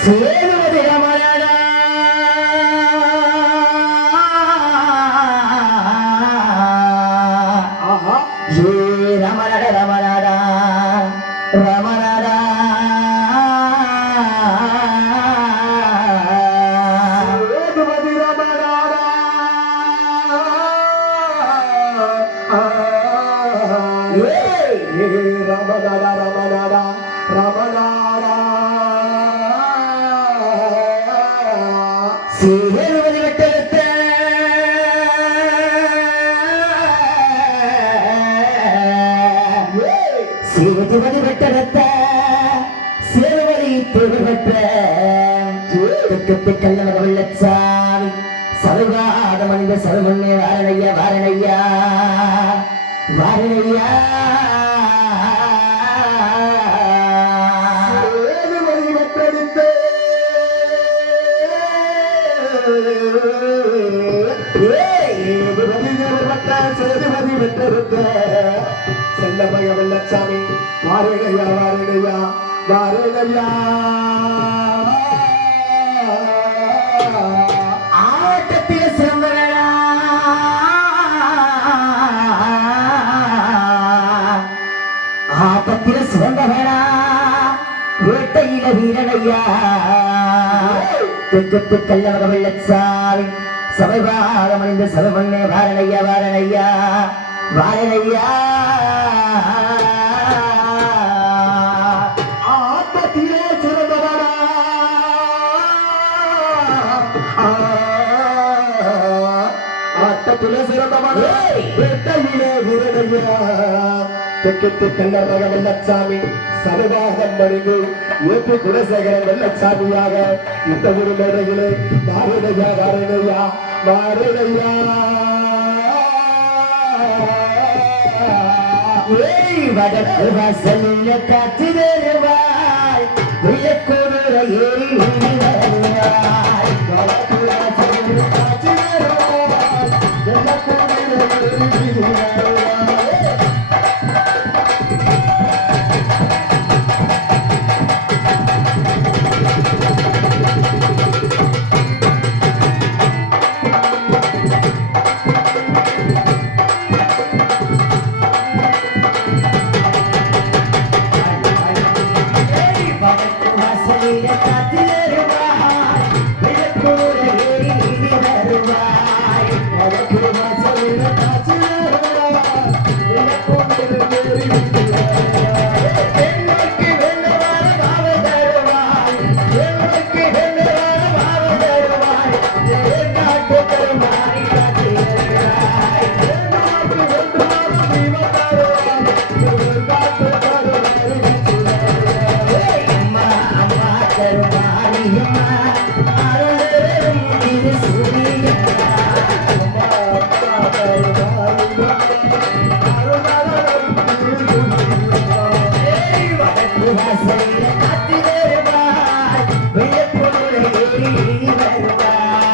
சேதுபதி ரமணடா ஏ ரமணட ரமணடா ரமணடா சேதுபதி ரமணடா ஏ ரமணடா ரமணடா ரமணடா சேதுபதி வெட்டெடுத்த சேதுபதி வெட்டெடுத்த சேதுபதி பெருவற்ற கல்லவக வெள்ளச்சாமி சதுவாத மனித சதுமண்ணே வாரணையா வாரணையா வாரணையா சேதுபதி வெட்டெடுத்த சேதுபதி வெட்டெடுத்த செல்லமய வெள்ளச்சாமி வாரணையா வாரணையா வாரணையா ஆட்டத்தில் சிறந்தவனா ஆட்டத்தில் சிறந்தவனா வேட்டையில வீரனையா தெற்கு கல்லவக வெள்ளச்சாமி சபைவாதம் அணிந்த சபமண்ணே வாரணையா வாரணையா வாரணையா ஆட்டத்திலே சிறந்தவனா ஆட்டத்திலே சிறந்தவனா வேட்டையிலே வீரனையா தெற்கு கல்லவக வெள்ளச்சாமி சபைவாதம் அணிந்து ஏற்று குலசேகரன் வெள்ளச்சாமியாக இந்த ஒரு மேடையிலே வாரணையா வாரணையா வாரணையா வடக்கு வாசலில் காத்து வருவாய் விளக்கோடுற ஏறி வருவாய் வடக்கு வாசலில் காத்து வருவாய் விளக்கோடுற ஏறி வருவாய்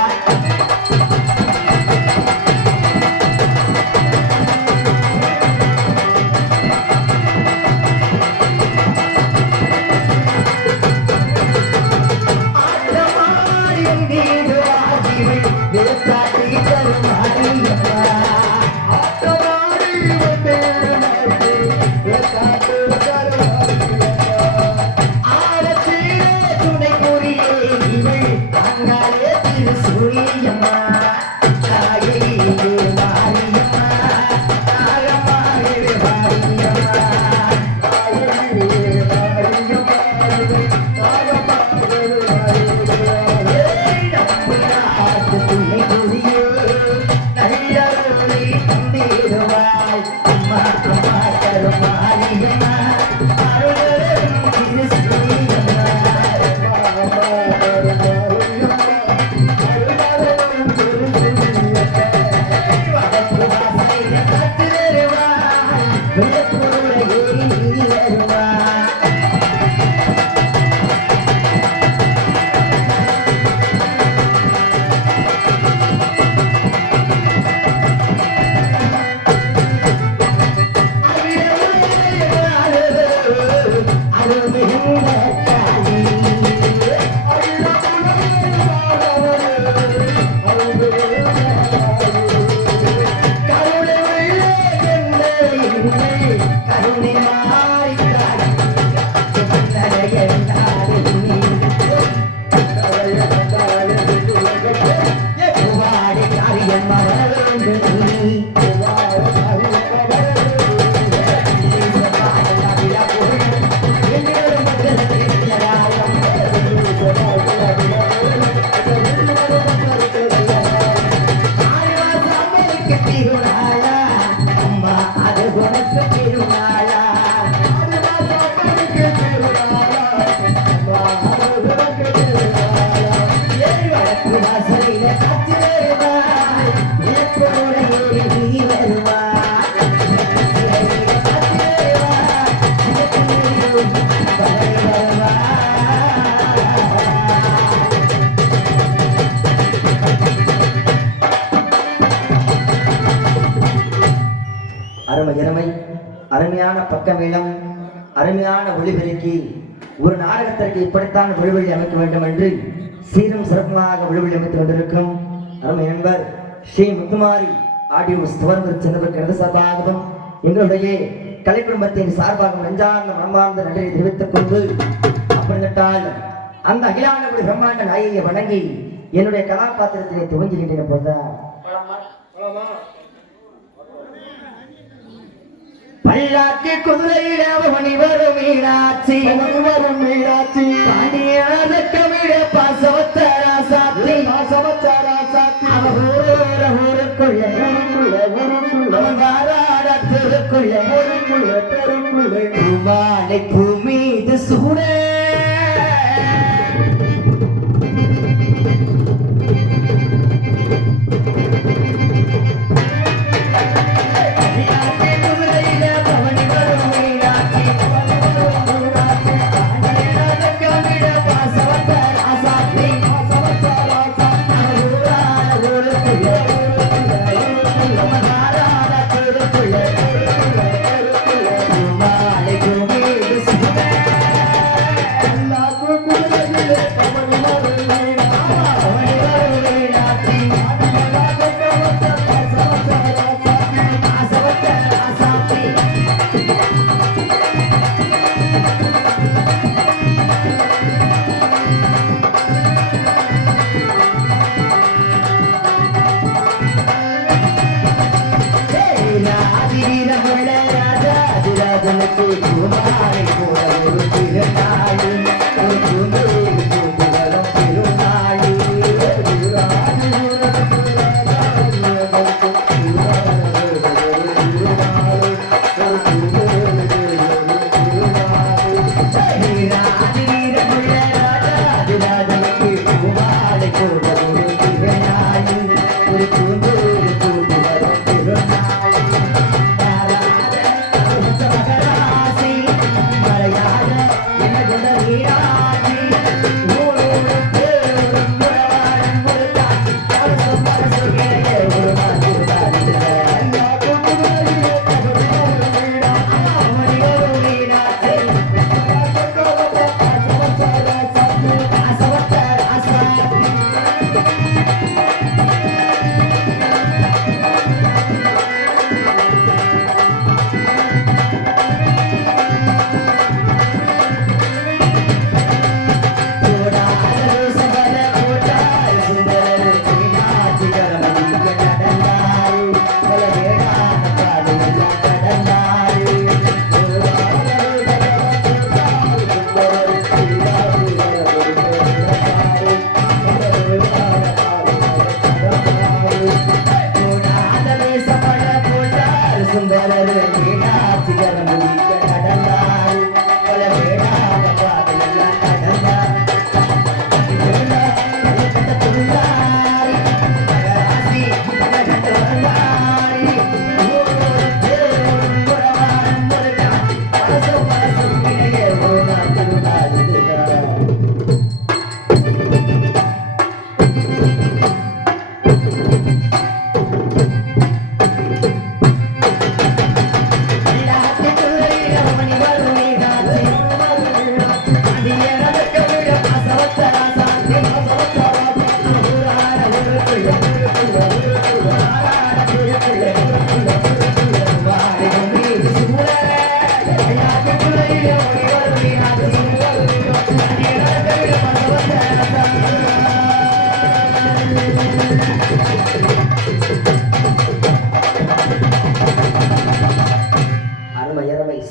கருணை மாறிட்டாய் என்றாரு புகாரி காரியம் வர வேண்டும் அருமையான பக்கமேளம், அருமையான ஒளிபெருக்கி. ஒரு நாடகத்திற்கு இப்படித்தான் ஒளிவெளி அமைக்க வேண்டும் என்று சீரும் சிறப்பாக ஒளிவெளி அமைத்துக் கொண்டிருக்கும் அருமை நண்பர் ஸ்ரீ முத்துமாரி ஆடியோ ஸ்தவர்வர் சென்றவருக்கு சார்பாகவும் எங்களுடைய கலை குடும்பத்தின் சார்பாகவும் நெஞ்சார்ந்த மனமார்ந்த நன்றியை தெரிவித்துக் கொண்டு அப்படின்னால் அந்த அகிலாண்ட ஒரு பிரம்மாண்ட நாயை வணங்கி என்னுடைய கதாபாத்திரத்தினை துவங்குகின்ற பொழுதுதான் பல்லாக்கு குதிரையில மணி வரும் மீனாட்சி காணியாத கவிட பாசவத்தாரா சாத்தி ஊருக்குள்ள அவன் வாராட தெருக்குள்ள பூமாலை பூமீது சூட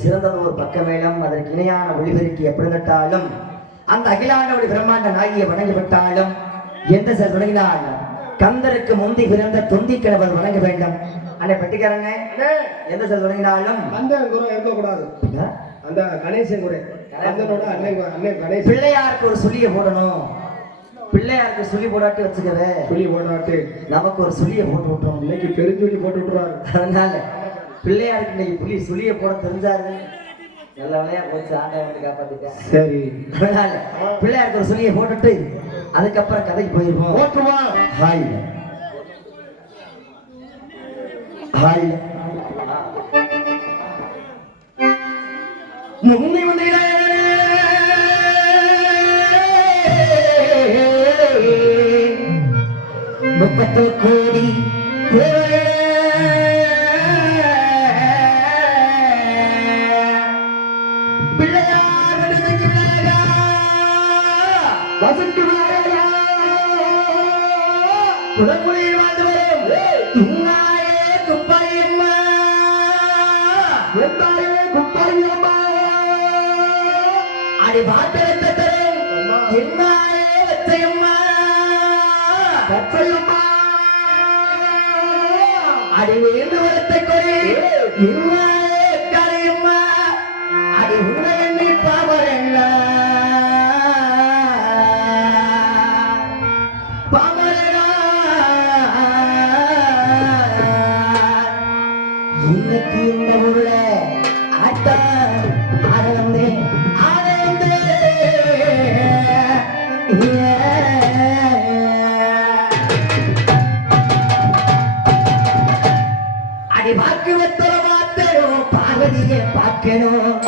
சிறந்தது ஒரு பக்கமேளம் அதற்கு இணையான ஒளிபெருக்கி எப்படி நட்டாலும் அந்த அகிலாண்ட ஒளி பிரம்மாண்ட நாயியை வணங்கிவிட்டாலும் எந்த செயல் தொடங்கினாலும் கந்தருக்கு முந்தி பிறந்த தொந்தி கிழவர் வணங்க வேண்டும். அண்ணே பெட்டிக்காரங்க எந்த செயல் தொடங்கினாலும் அந்த குறை இருக்கக்கூடாது. அந்த கணேசன் குறை கணேசனோட அண்ணன் கணேசன் பிள்ளையாருக்கு ஒரு சொல்லிய போடணும். பிள்ளையாருக்கு சொல்லி போடாட்டி வச்சுக்கவே சொல்லி போடாட்டு நமக்கு ஒரு சொல்லிய போட்டு விட்டோம். இன்னைக்கு பெருஞ்சொல்லி போட்டு விட்டுருவாரு. அதனால பிள்ளையாருக்கு இன்னைக்கு புள்ளி சொல்லிய போட தெரிஞ்சாரு. நல்லவனையா போச்சு, ஆண்டவன் வந்து காப்பாத்திட்டேன். சரி, அதனால பிள்ளையாருக்கு ஒரு சொல்லிய போட்டுட்டு அதுக்கப்புறம் கதைக்கு போயிருப்போம். ஓட்டுவா ஹாய் ஹாய் முன்னி வந்து முப்பத்து கோடி பிள்ளையார் வசத்து குடங்குழியில் வாழ்ந்து வரும் இன்னாயே குப்பாயம்மா எந்தாயே குப்பாயம்மா அடி பாத்திரத்தை தரும் இன்னாயே வச்சையம்மா வச்சையம்மா அடி வேண்டு வரத்தை கொடி இன்னாயே கரையம்மா அடி உன்னை எண்ணி பாவரல்ல இன்னைக்கு இந்த ஊர்ல ஆட்டம் ஆனந்தே ஆனந்தே அடி வாக்கு வெத்தல மாத்தணும் பார்வதியை பார்க்கணும்.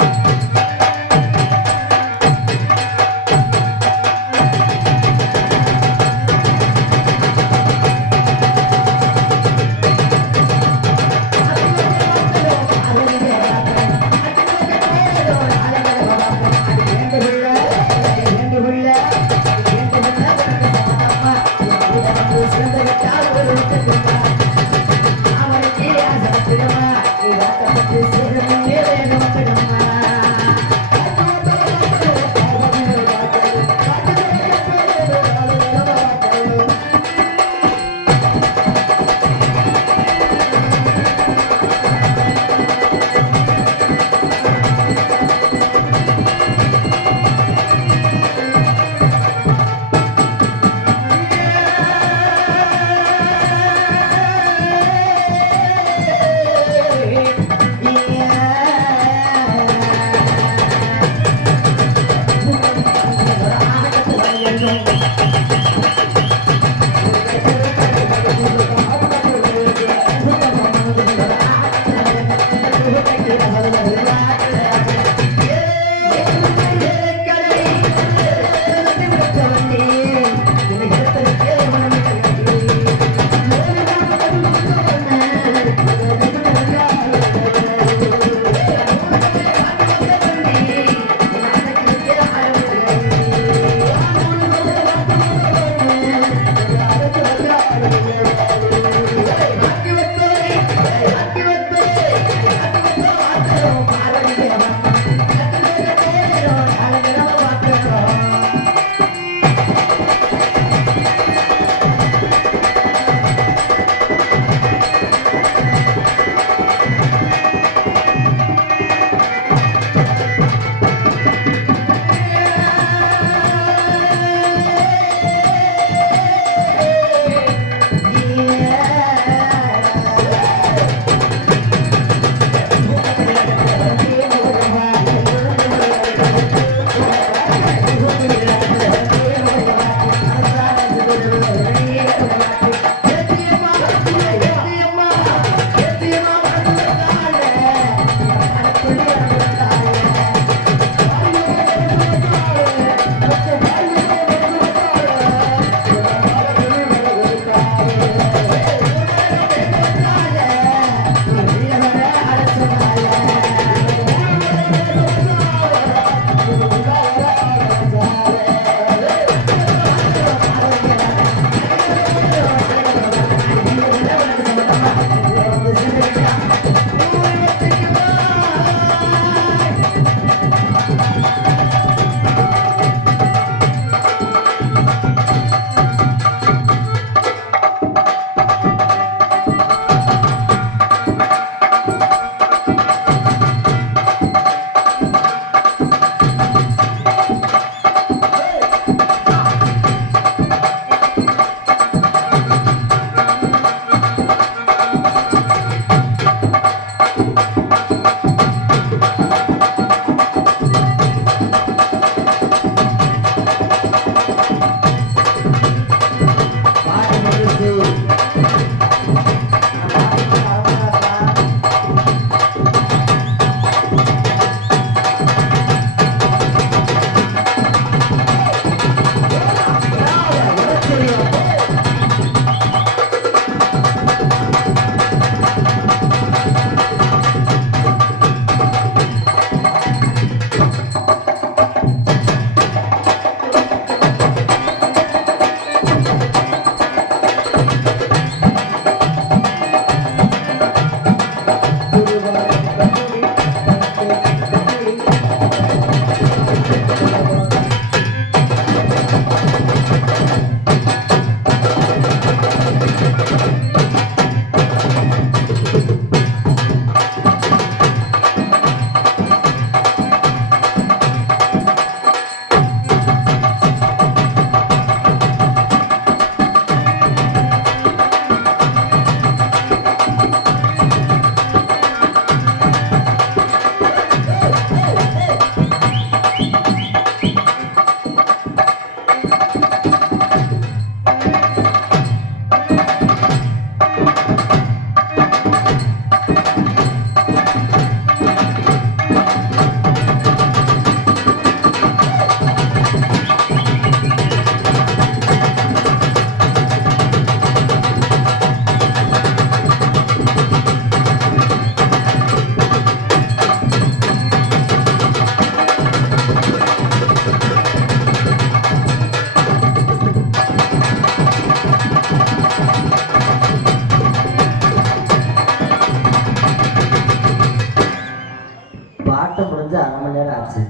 ஆட்டம் முடிஞ்சு 1/2 மணி நேரம் ஆச்சு.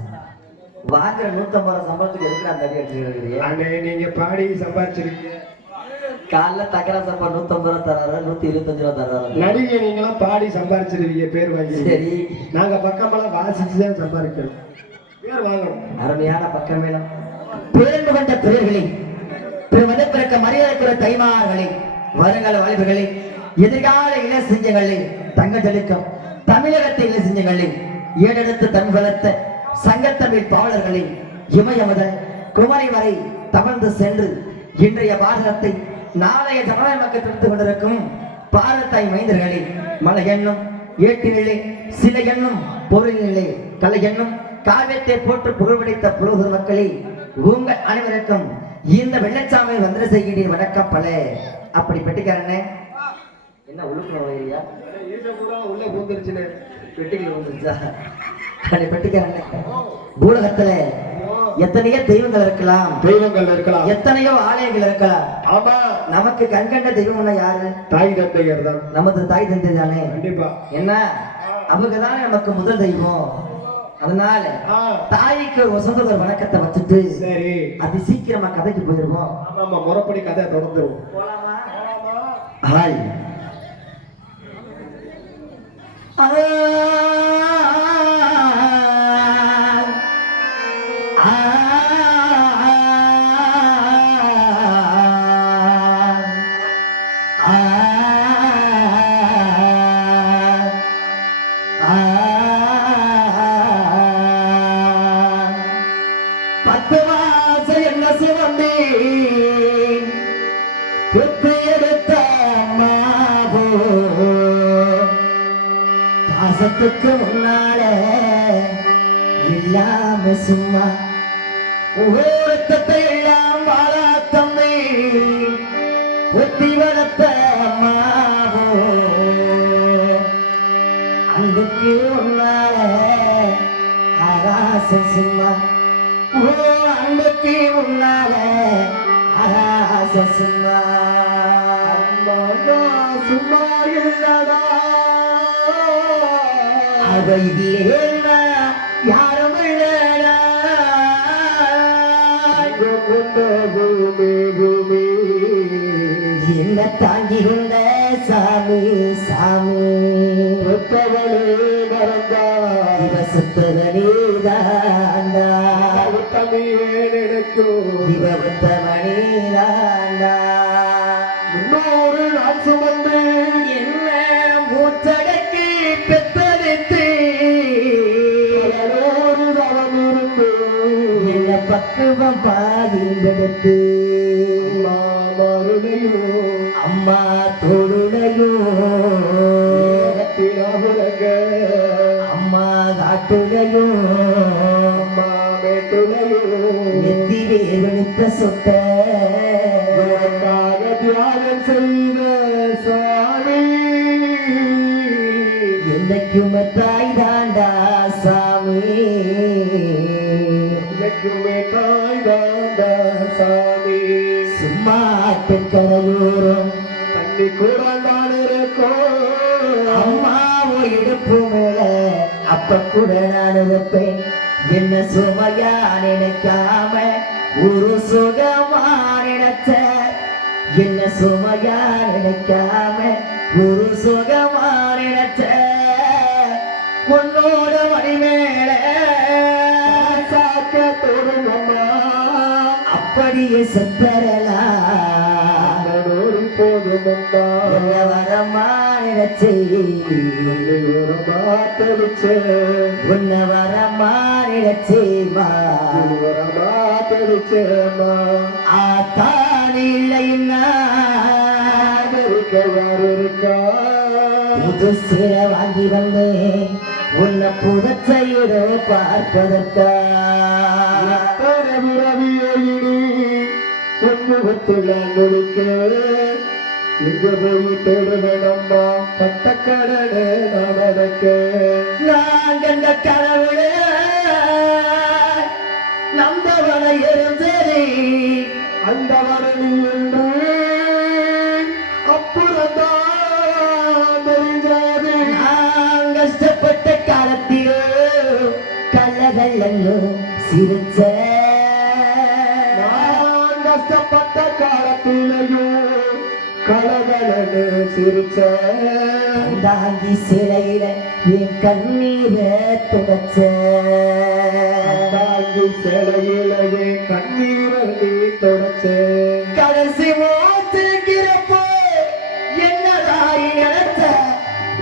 வாங்குற 150 ரூபா சம்பளத்துக்கு எதுக்கு நான் தடி அடிச்சுக்கிறீங்க? அண்ணே நீங்க பாடி சம்பாதிச்சிருக்கீங்க. காலைல தக்கரா சாப்பா 150 ரூபா தராரு, 125 ரூபா தராரு. நடிகை நீங்களாம் பாடி சம்பாதிச்சிருவீங்க, பேர் வாங்கி. சரி, நாங்க பக்கமெல்லாம் வாசிச்சு தான் சம்பாதிக்கிறோம், பேர் வாங்கணும். அருமையான பக்கம் வேணும். பேருந்து கொண்ட பிறர்களே, வந்து பிறக்க மரியாதைக்குரிய தைமார்களே, வருங்கால வாலிபர்களே, எதிர்கால இளசிஞ்சங்களே, தங்கஜலிக்கம் தமிழகத்தை இளசிஞ்சங்களே, ஏடெடுத்து தமிழ் வளர்த்த சங்கத்தமிழ் பாவலர்களே, இமயமுதல் குமரி வரை தவழ்ந்து சென்று இன்றைய பாரதத்தை நாளைய ஜனநாயக மக்கள் எடுத்துக் கொண்டிருக்கும் பாரதாய் மைந்தர்களே, மலை எண்ணும் ஏட்டினிலே, சில எண்ணும் பொருளினிலே, கலை எண்ணும் காவியத்தை போட்டு புகழ்படைத்த புலவர் மக்களே, உங்கள் அனைவருக்கும் இந்த வெள்ளச்சாமி வந்திர செய்கிறீர் வணக்கம் பல. அப்படி பெட்டிக்காரனே, என்ன உழுக்குறியா? உள்ள பூந்துருச்சுன்னு பெட்டிகள் வந்துருச்சா? அப்படி பெட்டிக்காரனே, பூலகத்துல எத்தனையோ தெய்வங்கள் இருக்கலாம், எத்தனையோ ஆலயங்கள் இருக்கலாம். ஆமா, நமக்கு கண்கண்ட தெய்வம் யாரு? தாய் தந்தையர் தான். நமது தாய் தந்தை தானே. கண்டிப்பா. என்ன, அவங்க தானே நமக்கு முதல் தெய்வம். அதனால தாய்க்கு ஒரு வசந்த ஒரு வணக்கத்தை வச்சுட்டு சரி அது சீக்கிரமா கதைக்கு போயிருவோம். ஆமா, முறைப்படி கதை தொடர்ந்துரும். ஹாய் பாசத்துக்கு முன்னால இல்லாம சும்மா ஊரத்தத்தை எல்லாம் வாழா தம்பி ஒத்தி வளர்த்த அம்மாவோ அன்றைக்கு முன்னால ஆராச சும்மா ஓ அன்றைக்கு முன்னால ஆராச சும்மா சும்மா இல்லடா அவையிலேனா யாரும் இல்லடா பூமி பூமி என்ன தாங்கி கொண்ட சாமி சாமி ஒத்தவளே மறந்தா இவ சுத்தவனே தாண்டா தனியே நினைக்கும் இவ ஒத்தவனே தாண்டா முன்னோரு நான் சுமந்து என்ன மூச்சடக்கி பெத்தெடுத்து தவம் இருந்து என்ன பக்குவம் பாதிந்தெடுத்து அம்மா தோளுடையோ அம்மா காட்டுடையோ அம்மா மேட்டுடையோ நெத்திலே வெளுத்த சொட்ட தியாகம் செய்த சாமி என்னைக்கும் தாய் தாண்டா சாமி என்னைக்குமே தாய் தாண்டா சாமி சும்மா கரையோரம் தண்ணி கூட தான் இருக்கும் அம்மாவோ இடுப்பு மேல அப்ப கூட நான் இருப்பேன் என்ன சுமையா நினைக்காம ஒரு சுகமா நினைச்ச என்ன சுமையா நினைக்காம ஒரு சுகமா நினைச்ச உன்னோட மணி மேல சாக்க தோணுமா அப்படியே செத்தரலா போதுமம்மா என்ன வரமா நினைச்சே வரமா தெளிச்சே உன்ன வரமா நினைச்சேமா வரமா தெளிச்சேமா ஆத்தானி இல்லைன்னா இருக்கா புது சீர வாங்கி வந்தேன் உன்னை புதச்சையிட பார்ப்பதற்கா முகத்தில் முடிக்க எங்க போய் தேடுவேனம்மா பட்டக்கடனே நான் நடக்க நான் கண்ட கடவுளே நம்பவனை இருந்தேனே அந்த வரணி என்று அப்புறம்தான் தெரிஞ்சது நான் கஷ்டப்பட்ட காலத்திலே சிரிச்ச நான் கஷ்டப்பட்ட காலத்திலையும் கலகலன்னு சிரிச்ச தாங்கி சிலையில என் கண்ணீரை துடைச்ச தாங்கி சிலையிலேயே கண்ணீரை நீ தொடச்ச கடைசி மூத்திருக்கிறப்போ என்னதாய் நினைச்ச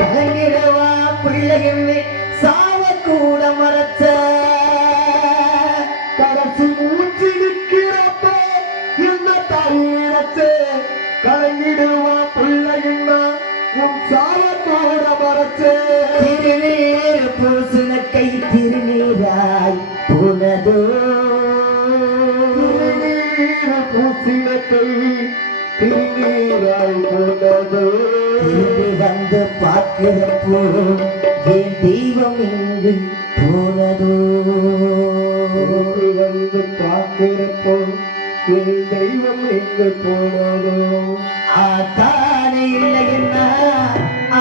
கலங்கிடவா பிள்ளையுமே சாவ கூட மறைச்ச கடைசி மூச்சு நிற்கிறப்போ என்ன தாயிரச்சு கலங்கிடுவா பிள்ளைன்னா உன் சாவத்தோட மறைச்சு திருநீர் பூசின கை திருநீராய் போனதோ திருநீர் பூசினத்தை திருநீராய் போனது திரும்பி வந்து பார்க்கிறப்போ என் தெய்வம் இங்கு போனதோ திரும்பி வந்து பார்க்கிறப்போ என் தெய்வம் எங்கு போனதோ ஆத்தானே இல்லை என்ன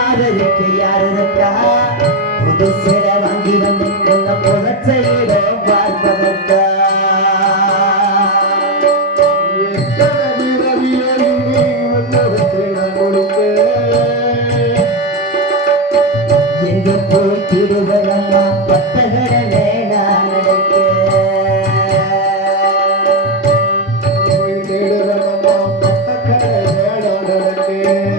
ஆதரிக்க யார் இருக்கா புது சில வாங்கி வந்து உன்னை புலச்சையிட பார்ப்பதற்கா எத்தனை விரவிலே நீ வந்தவற்றை நான் முடித்தேன் எங்க போய் திருவரம்மா பட்டகரனே நான் நடக்க போய் தேடுறனம்மா பட்டக்கரை வேடம் நடக்கேன்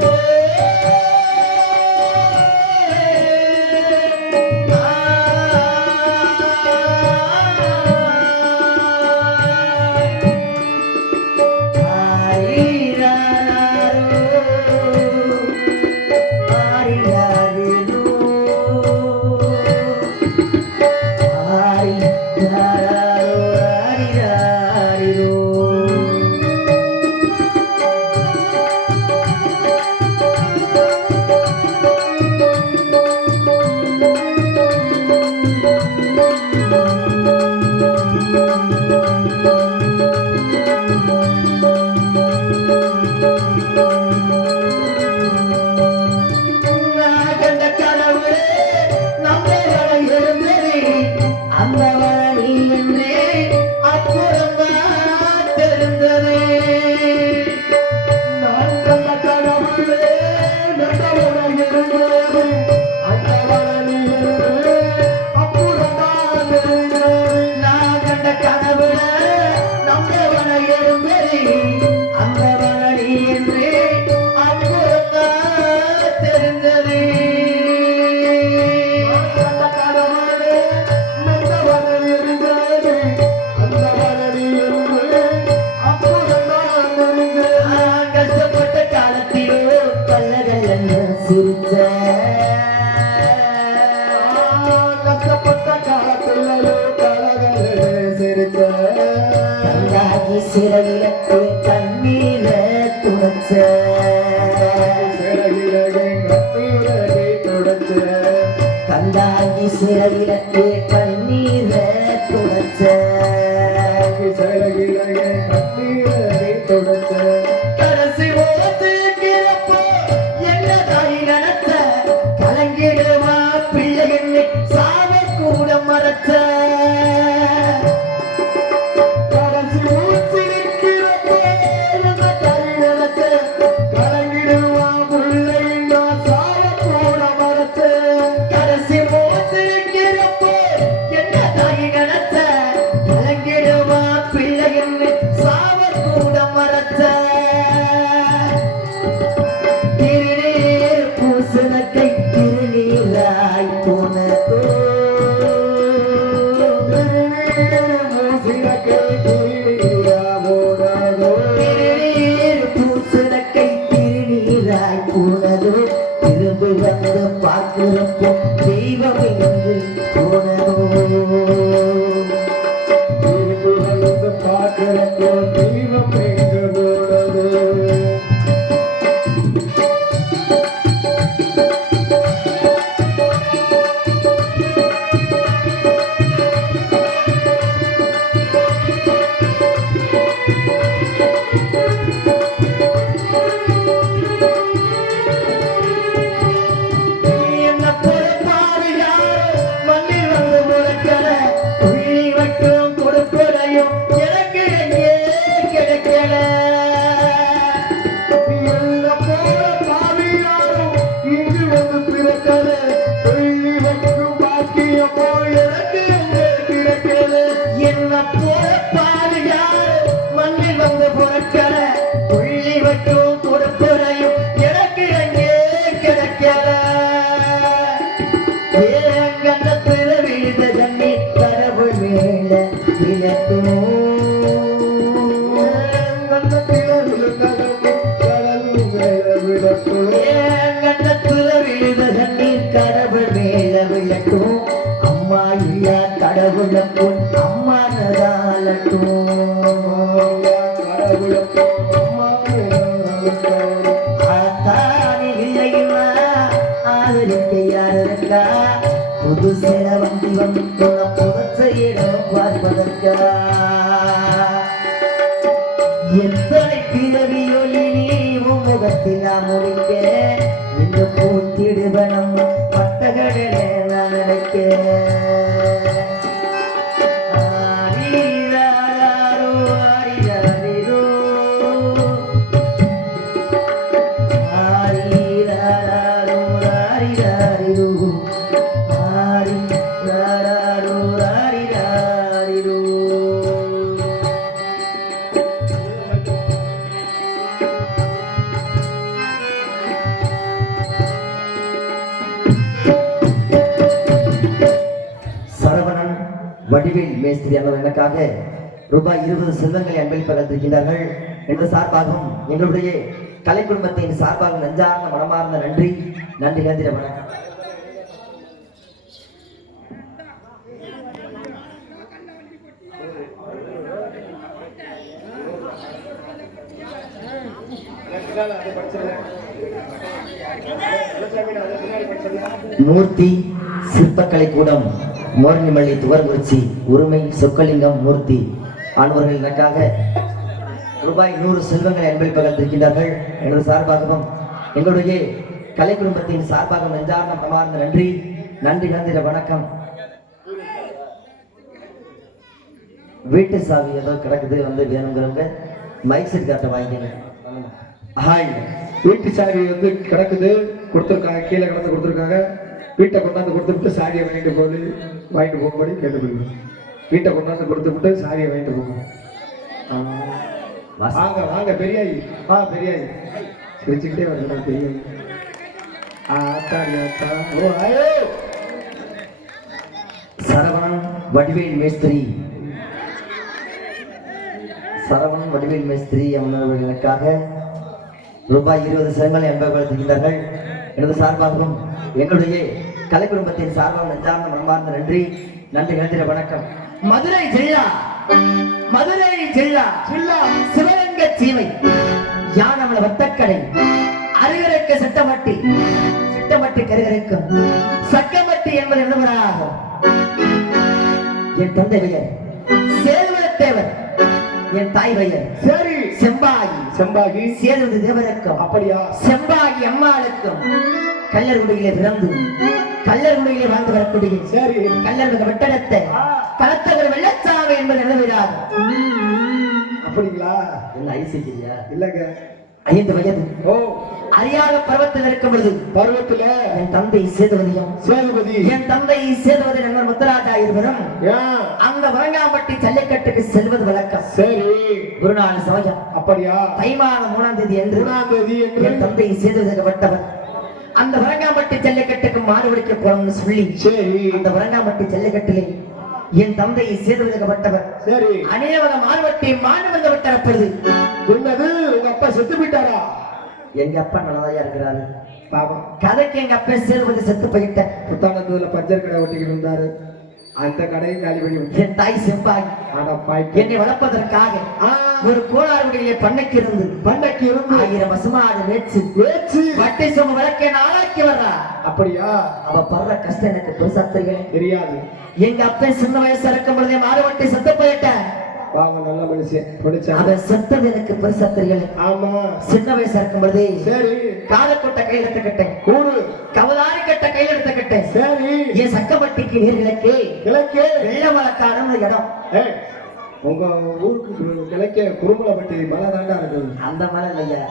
நான் கண்ட கடவுளே நல்லவனாய் இருந்தேன் அந்தவனிலே அப்புறமாக இருந்தேன் கண்ட கடவுளே நல்லவனாய் இருந்தேன் அந்தவனிலே அப்புறமாக இருந்தேன் கஷ்டப்பட்ட காலத்திலோ பல்லகல்ல சிரிச்ச கஷ்டப்பட்ட காலத்திலேயோ கலகலே சிரித்த கல்லாகி சிறையில கண்ணீர துடைச்ச சிறகிலே கண்ணீரை தொடச்ச கல்லாகி சிறையில கண்ணீர துடைச்ச சிறகிலே கண்ணீரை தொடச்ச கடைசி ஓத்துக்கிறப்போ என்னதாய் நடத்த கலங்கிடுவா பிள்ளைகளை சாவ கூட மறைச்ச கடைசி மூச்சு நிற்கிறப்போ என்ன கையிலக்க கலங்கிடுவா பிள்ளை நான் சாவக்கூட மறைச்ச கடைசி ஓத்துக்கிறப்போ என்னதாய் நடத்த கலங்கிடுவா பிள்ளைகளை சாவ கூட மறைச்ச திருநீர் பூசின கை திருநீராய் போனதோ திருநீர் பூசின கை திருநீராய் போனதோ திரும்பி வந்து பார்க்கிறப்போ தெய்வம் என்று போனதோ பார்க்கிறப்போ தெய்வம் எங்கு போனது எப்போ எனக்கு எங்கே கிடைக்கல என்ன போல பாடுகார் மண்ணில் வந்து பொருட்கள புள்ளி வைக்கும் கொடுப்புறையும் எனக்கு எங்கே கிடைக்கல ஏங்கண்டத்தில் விழுந்த கண்ணீர் கடவுள் மேல விளக்கும் அம்மா இல்லா கடவுளுக்கும் அம்மா நதாலட்டும் ஆத்தானே இல்லைன்னா ஆதரிக்க யார் இருக்கா புது சில வண்டி வந்து புதச்ச இடம் பார்ப்பதற்கா எத்தனை பிறவியொலி நீ முகத்தில் முடிக்க இந்த பூத்திடுவனம் பட்டகடலே நான் நினைக்க வடிவேல் மேஸ்திரி அவர் எனக்காக ரூபாய் 20 செல்வங்களை அன்பளிப்பாக இருக்கின்றார்கள் என்ற சார்பாகவும் எங்களுடைய கலை குடும்பத்தின் சார்பாக நெஞ்சார்ந்த மனமார்ந்த நன்றி நன்றி நன்றி வணக்கம். மூர்த்தி சிற்பக்கலை கூடம் மோரணிமல்லி துவர்குறிச்சி உரிமை சொக்கலிங்கம் மூர்த்தி ஆனவர்கள் எனக்காக ரூபாய் 100 செல்வங்களை அன்பளிப்பாக இருக்கின்றார்கள் எனது சார்பாகவும் எங்களுடைய கலை குடும்பத்தின் சார்பாக நெஞ்சார்ந்த மனமார்ந்த நன்றி நன்றி நன்றி வணக்கம். வீட்டு சாவி ஏதோ கிடக்குது வந்து வேணுங்கிறவங்க மைக் செட் காட்ட வாங்கிங்க. ஹாய், வீட்டு சாவி வந்து கிடக்குது கொடுத்துருக்காங்க, கீழே கிடந்து கொடுத்துருக்காங்க. வீட்டை கொண்டாந்து கொடுத்துட்டு சாரியை வாங்கிட்டு போகும்படி கேட்டுக்கொள்கிறேன். வீட்டை கொண்டாந்து கொடுத்துட்டு சாரியை வாங்கிட்டு போங்க. வாங்க வாங்க பெரியாயி, பெரியாயி சிரிச்சுக்கிட்டே வரல பெரியாயி. ஆத்தாடி ஆத்தா. ஓ ஆயோ சரவணன் வடிவேல் மேஸ்திரி, சரவணன் வடிவேல் மேஸ்திரி அவர்களுக்காக ரூபாய் 20 செல்வங்களை அன்பளிப்பாக இருக்கின்றார்கள் எனது சார்பாகவும் எங்களுடைய கலை குடும்பத்தின் சார்பாக நெஞ்சார்ந்த மனமார்ந்த நன்றி நன்றி நன்றி வணக்கம். மதுரை ஜில்லா, மதுரை ஜில்லா ஜில்லா சிவகங்கை சீமை யானமல வத்தக்கடை அருகரைக்க சிட்டமட்டி, சிட்டமட்டி கருகரைக்கும் சக்கமட்டி என்பது எழுதுவராகும். என் தந்தை பெயர் சேதுவரத்தேவர், என் தாய் பெயர் சரி செம்பாகி, செம்பாகி சேதுவது தேவருக்கும் அப்படியா செம்பாகி அம்மாளுக்கும் கல்லர்குடியிலே பிறந்து கல்லர்குடியிலே வாழ்ந்து வரக்கூடிய சரி கல்லர் வெட்டடத்தை கலத்தவர் வெள்ளச்சாவை என்பது எழுதுகிறார். அப்படிங்களா? என்ன ஐசிக்கிறியா? இல்லங்க 5 வயது. ஓ அறியாத பருவத்தில் இருக்கும் பொழுது பருவத்துல என் தந்தை சேதுவதியும் சேதுபதி என் தந்தை சேதுவதி நண்பர் முத்துராஜா இருவரும் அந்த வரங்காம்பட்டி ஜல்லிக்கட்டுக்கு செல்வது வழக்கம். சரி ஒரு நாள் சமயம் அப்படியா? தை மாதம் 3ஆம் தேதி என்று என் தந்தை சேதுவதிக்கப்பட்டவர் அந்த வரங்காம்பட்டி ஜல்லிக்கட்டுக்கு மாடு பிடிக்க போனோம்னு சொல்லி சரி அந்த வரங்காம்பட்டி ஜல்லிக்கட்டிலே என் தந்தை சேதுவதிக்கப்பட்டவர் சரி அநேக மாடுவட்டி மாடு வந்து விட்டப்பொழுது என்னது உங்க அப்பா செத்து போயிட்டாரா? எங்க அப்பா நல்லதாயா இருக்கிறாரு பாவம். கதைக்கு எங்க அப்பா சேதுபதி செத்து போயிட்ட புத்தானத்துல பஞ்சர் கடை ஒட்டிக்கிட்டு இருந்தாரு. அந்த கடையை காலி பண்ணி என் தாய் செம்பாய் என்னை வளர்ப்பதற்காக ஒரு கோளாறுடியிலே பண்ணைக்கு இருந்து 1000 பசுமாடு வேச்சு வட்டை சும விளக்க ஆளாக்கி வர்றா. அப்படியா? அவ படுற கஷ்டம் எனக்கு பெருசா தெரியாது. எங்க அப்பா சின்ன வயசா இருக்கும் பொழுதே மாடு வட்டி செத்து போயிட்டேன். நல்ல மனுஷன். அவன் செத்தது எனக்கு பெருசா தெரியல. ஆமா சின்ன வயசா இருக்கும் பொழுதே சரி காலக்கொட்டை கையில் எடுத்துக்கிட்டேன், கவலாரி கட்ட கையில் எடுத்துக்கிட்டேன். சரி என் சக்கமட்டிக்கு நீர் கிழக்கே வெள்ளமலக்கான இடம். உங்க ஊருக்கு கிழக்கே குறுமலப்பட்டி மலை தாண்டா இருக்கு. அந்த மலை இல்லையா,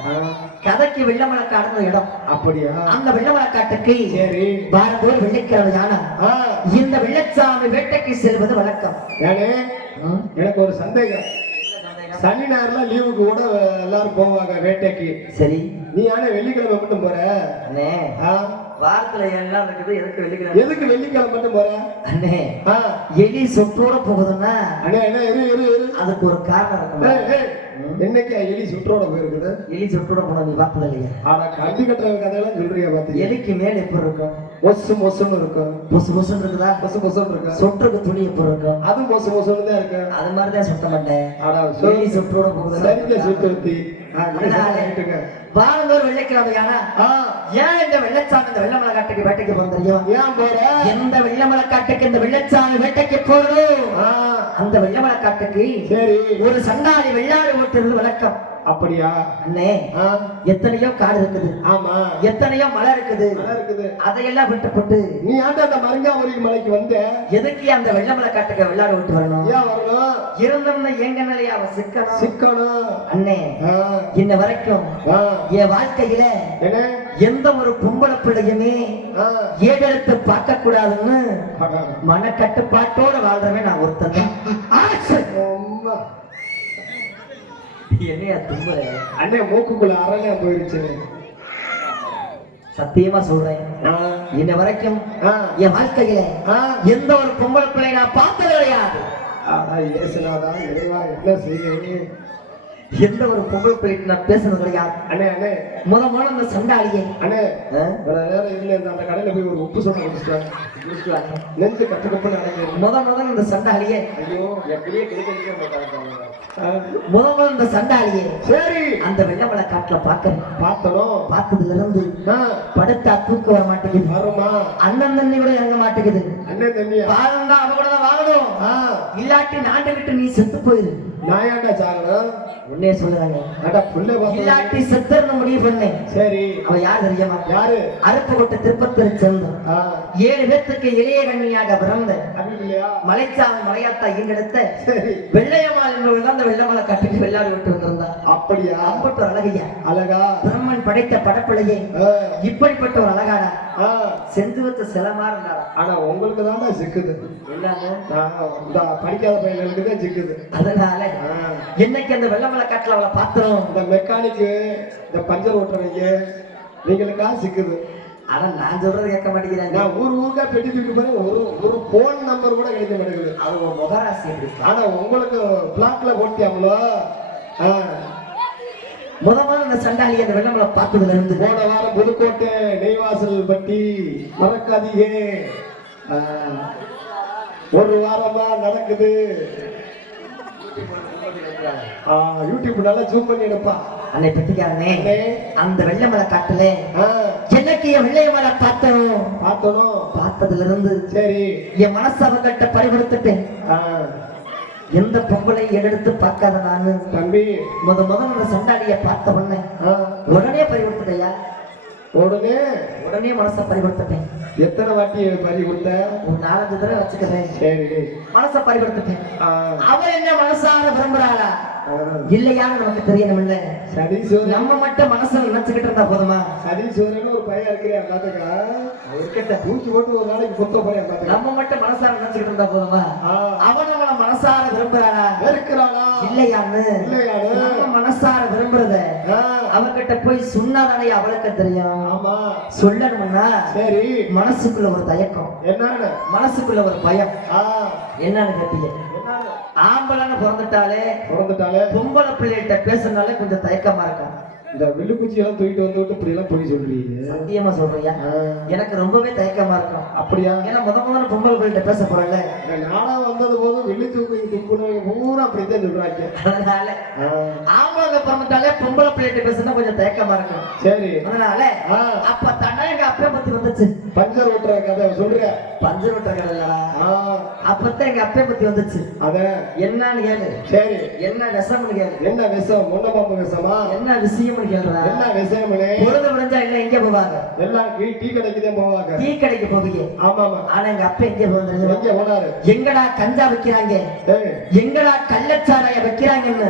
கதைக்கு வெள்ளமலக்கான இடம். அப்படியா? அந்த வெள்ளமலக்காட்டுக்கு சரி வாரந்தோறும் வெள்ளிக்கிழமை யானை இந்த வெள்ளை வெள்ளச்சாமி வேட்டைக்கு செல்வது வழக்கம். ஏனே எனக்கு ஒரு சந்தேகம். சனி ஞாயிறுல லீவுக்கு கூட எல்லாரும் போவாங்க வேட்டைக்கு. சரி, நீ ஆனா வெள்ளிக்கிழமை மட்டும் போற? அண்ணே, ஆ? வாரத்துல எல்லாம் இருக்குது, எதுக்கு வெள்ளிக்கிழமை? எதுக்கு வெள்ளிக்கிழமை மட்டும் போற? அண்ணே, ஆ? எலி சொற்றோட போகுதுன்னா அண்ணே என்ன இரு அதுக்கு ஒரு காரணம் இருக்கும். என்னைக்கு எலி சுற்றோட போயிருக்குது? எலி சொற்றோட போன நீ பார்த்தது இல்லையா? ஆனா கம்பி கட்டுற கதையெல்லாம் சொல்றியா? பாத்தீங்க, எலிக்கு மேல எப்படி இருக்கும்? மொசுன்னு இருக்கும். மொசுன்னு இருக்குதா? மொசுன்னு இருக்கும். சொற்றுக்கு துணி எப்படி இருக்கும்? அது மொசுன்னு தான் இருக்கு. அது மாதிரிதான் சுத்த மாட்டேன். ஆனா எலி சொற்றோட போகுது. சரிங்க சுத்தி வாரந்தோறும் வெள்ளிக்கிழமையானா ஏன் இந்த வெள்ளச்சாமி இந்த வெள்ளமலை காட்டுக்கு வேட்டைக்கு போறது தெரியும்? ஏன் போற? எந்த வெள்ளமலை காட்டுக்கு இந்த வெள்ளச்சாமி வேட்டைக்கு போறோம், அந்த வெள்ளமலை காட்டுக்கு சரி ஒரு சண்டாளி வெள்ளாடு ஓட்டுறது வழக்கம். அப்படியா? அண்ணே, எத்தனையோ காடு இருக்குது, ஆமா, எத்தனையோ மலை இருக்குது, அதையெல்லாம் விட்டுப்பட்டு நீ ஆண்ட அந்த மருங்காவரி மலைக்கு வந்த எதுக்கு அந்த வெள்ளமலை காட்டுக்கு வெள்ளாடு ஓட்டு வரணும்? ஏன் வரணும்? இருந்தோம்னா எங்க நிலையா அவன் சிக்கணும். அண்ணே, இன்ன வரைக்கும் என் வாழ்க்கையில என்ன எந்த ஒரு பொம்பளை பிள்ளையுமே ஏடெடுத்து பார்க்க கூடாதுன்னு மனக்கட்டுப்பாட்டோட வாழ்றவே நான் ஒருத்தன். என்னையா தும்புற? அண்ணே மூக்குக்குள்ள அரளையா போயிருச்சு. சத்தியமா சொல்றேன், இன்ன வரைக்கும் என் வாழ்க்கையில எந்த ஒரு பொம்பளை பிள்ளை நான் பார்த்தது கிடையாது. என்ன செய்ய? எந்த ஒரு பொம்பளை பிள்ளைக்கு நான் பேசுறது கிடையாது. அண்ணே முதல்ல அந்த சண்டாளியை அண்ணே நேரம் இல்ல, அந்த கடையில போய் ஒரு உப்பு சொன்ன குடிச்சிட்டேன். நெஞ்சு கட்டு கப்பு நடக்குது. முதல்ல இந்த சண்டாளியை, ஐயோ எப்படியே கிடைக்க மாட்டாங்க. முதல்ல இந்த சண்டாளியை சரி அந்த வெள்ளமலை காட்டுல பார்த்தோம். பார்த்ததுல இருந்து படுத்தா தூக்க வர மாட்டேங்குது. வருமா? அண்ணன் தண்ணி கூட இறங்க மாட்டேங்குது. அண்ணன் தண்ணி வாழந்தா அவ கூட தான் வாழணும், இல்லாட்டி நாட்டை விட்டு நீ செத்து போயிரு. நான் ஏன்டா சாகணும்? உன்னே சொல்லுறாங்க. இல்லாட்டி செத்துறன்னு முடிவு பண்ணேன். சரி, அவ யார் தெரியுமா? யாரு? அருப்புக்கோட்டை திருப்பத்தூரை சேர்ந்த 7 பேத்துக்கு இளைய கண்ணியாக பிறந்த மலைச்சாமி மலையாத்தா ஈண்டெடுத்த வெள்ளையம்மாள் என்பவர்கள் அந்த வெள்ளமலை காட்டுக்கு வெள்ளாடு விட்டு வந்திருந்தார். அப்படியா? அப்பட்ட ஒரு அழகையா, அழகா பிரம்மன் படைத்த படப்பிள்ளையே இப்படிப்பட்ட ஒரு அழகாடா செஞ்சு வச்ச சிலமா இருந்தாரா. ஆனா உங்களுக்கு தானே சிக்குது, படிக்காத பையனுக்கு தான் சிக்குது. அதனால என்னைக்கு அந்த வெள்ளமலை காட்டுல அவளை பாத்துறோம், இந்த மெக்கானிக்கு இந்த பஞ்சர் ஓட்டுறவங்க நீங்களுக்கா சிக்குது. ஆனா நான் சொல்றது கேட்க மாட்டேங்கிறாங்க. நான் ஊருக்கா பெட்டி தூக்கி போய் ஒரு போன் நம்பர் கூட கிடைக்க மாட்டேங்குது. அது ஒரு முகராசி. ஆனா உங்களுக்கு பிளாக்ல போட்டியாமலோ? முதல்ல இந்த சண்டாளி அந்த வெள்ளமலை பார்த்ததுல இருந்து போன வாரம் புதுக்கோட்டை நெய்வாசல் பட்டி மறக்காதீங்க. ஒரு வாரமா நடக்குது. யூடியூப் நல்லா ஜூம் பண்ணி எடுப்பா. அன்னை பெட்டிக்காரனே, அந்த வெள்ளமலை காட்டுல எனக்கு என் வெள்ளையமலை பார்த்ததுல இருந்து சரி என் மனசு அவங்கிட்ட பறிகொடுத்துட்டேன். எந்த பொங்கலை எடுத்து பார்க்காத நானு தம்பி முதல்ல சண்டாளிய பார்த்த உடனே உடனே பறிகொடுத்துட்டையா? உடனே மனசை பறிகொடுத்துட்டேன். எத்தனை வாட்டி பறி கொடுத்த? ஒரு 4-5 தடவை வச்சுக்கிறேன். சரி, மனசை பறிகொடுத்துட்டேன். அவ என்ன மனசார விரும்புறாளா இல்லையான்னு நமக்கு தெரியணும். இல்ல சதீஸ்வரன் நம்ம மட்டும் மனசுல நினைச்சுக்கிட்டு இருந்தா போதுமா? சதீஸ்வரன் ஒரு பையன் இருக்கிறியா பாத்துக்கா, இருக்கட்ட தூக்கி போட்டு ஒரு நாளைக்கு கொத்த போறியா பாத்துக்கா. நம்ம மட்டும் மனசார நினைச்சுக்கிட்டு இருந்தா போதுமா? அவன் அவளை மனசார விரும்புறாளா வெறுக்கிறாளா இல்லையான்னு நம்ம மனசார விரும்புறத அவகிட்ட போய் சொன்னாதானே அவளுக்கு தெரியும். ஆமா, சொல்லணும்னா சரி மனசுக்குள்ள ஒரு தயக்கம், என்னன்னு மனசுக்குள்ள ஒரு பயம். என்னன்னு கேட்டீங்க? ஆம்பளன்னு பிறந்துட்டாலே பொம்பளை பிள்ளைகிட்ட பேசுறதுனால கொஞ்சம் தயக்கமா இருக்கும். இந்த வில்லுக்குச்சி எல்லாம் தூக்கிட்டு வந்து விட்டு இப்படி எல்லாம் போய் சொல்றீங்க? சத்தியமா சொல்றியா? எனக்கு ரொம்பவே தயக்கமா இருக்கும். அப்படியா? ஏன்னா முதல்ல பொம்பளை பிள்ளைகிட்ட பேச போறேன்ல. நானா வந்தது போதும் வில்லு தூக்கி பூரா அப்படித்தான் சொல்றாங்க. அதனால ஆம்பளை பிறந்துட்டாலே பொம்பளை பிள்ளைகிட்ட பேசுனா கொஞ்சம் தயக்கமா இருக்கும். சரி, அதனால அப்ப தானே எங்க அப்பா பத்தி வந்துச்சு. பஞ்சர் ஓட்டுற கதை சொல்ற? பஞ்சர் ஓட்டுற கதை இல்லடா, அப்பதான் எங்க அப்பா பத்தி வந்துச்சு. அத என்னன்னு கேளு. சரி, என்ன விஷம்னு கேளு. என்ன விஷம்? முன்னபாம்பு விஷமா? என்ன விஷயம் கேளுடா. என்ன விஷயம்னே? பொழுது முடிஞ்சா எல்லாம் எங்க போவாங்க? எல்லாம் டீ கடைக்கு தான் போவாங்க. டீ கடைக்கு போவீங்க? ஆமா ஆமா. ஆனா எங்க அப்பா எங்க போவாங்க? எங்க போனாரு? எங்கடா கஞ்சா வைக்கிறாங்க, எங்கடா கள்ளச்சாராய வைக்கிறாங்கன்னு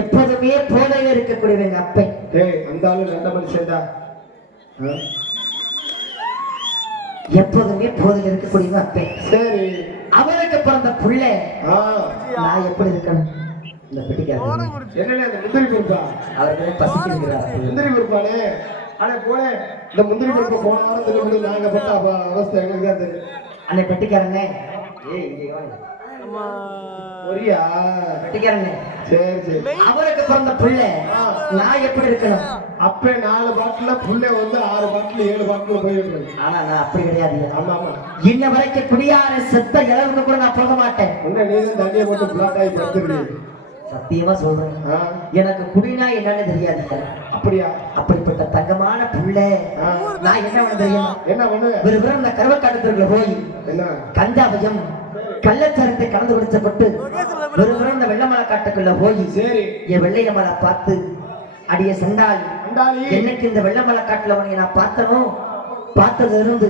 எப்போதுமே போதையில இருக்கக்கூடிய எங்க அப்பா. அந்த ஆளு நல்ல மனுஷன்டா. எப்போதுமே போதில் இருக்கக்கூடிய அப்பேன். சரி. அவருக்கு பிறந்த புள்ளை ஆ. நான் எப்படி இருக்கணும்? இந்த பெட்டிக்காரர் என்னண்ணே அந்த முந்திரி பருப்பா? அவர்களே பசிக்கிறார். முந்திரி பருப்பானே? ஆனா போனே இந்த முந்திரி பருப்பை போன வாரம் தின்னு நாங்க பட்ட அவஸ்தை எங்களுக்கு தான் தெரியும். அண்ணே பெட்டிக்காரனே, ஏய் இங்க வா. ஒரியா பெட்டிக்காரனே, சரி சரி. அவருக்கு பிறந்த புள்ளை நான் எப்படி இருக்கணும்? அப்ப 4 பாட்டில புள்ள வந்து 6 பாட்டில் 7 பாட்டில் போயிருக்கு. ஆனா நான் அப்படி கிடையாது. ஆமா ஆமா. இன்ன வரைக்கும் குடியார செத்த இளவுக்கு கூட நான் போக மாட்டேன். உன்ன நீங்க தண்ணியை போட்டு பிளாட் ஆகி படுத்துருக்கீங்க. சத்தியமா சொல்றேன், எனக்கு குடினா என்னன்னு தெரியாது. அப்படியா? அப்படிப்பட்ட தங்கமான புள்ளை நான் என்ன பண்ண தெரியும்? என்ன பண்ணு? வெறும் இந்த கருவக்காட்டுக்குள்ள போய் என்ன கஞ்சாபயம் கள்ளச்சாரத்தை கலந்து குடிச்சப்பட்டு வெறும் இந்த வெள்ளமலை காட்டுக்குள்ள போய் சரி என் வெள்ளையமலை பார்த்து, அடிய சண்டாளி என்னைக்கு இந்த வெள்ளமலை காட்டுல உன்னை நான் பார்த்தனோ, பார்த்ததுல இருந்து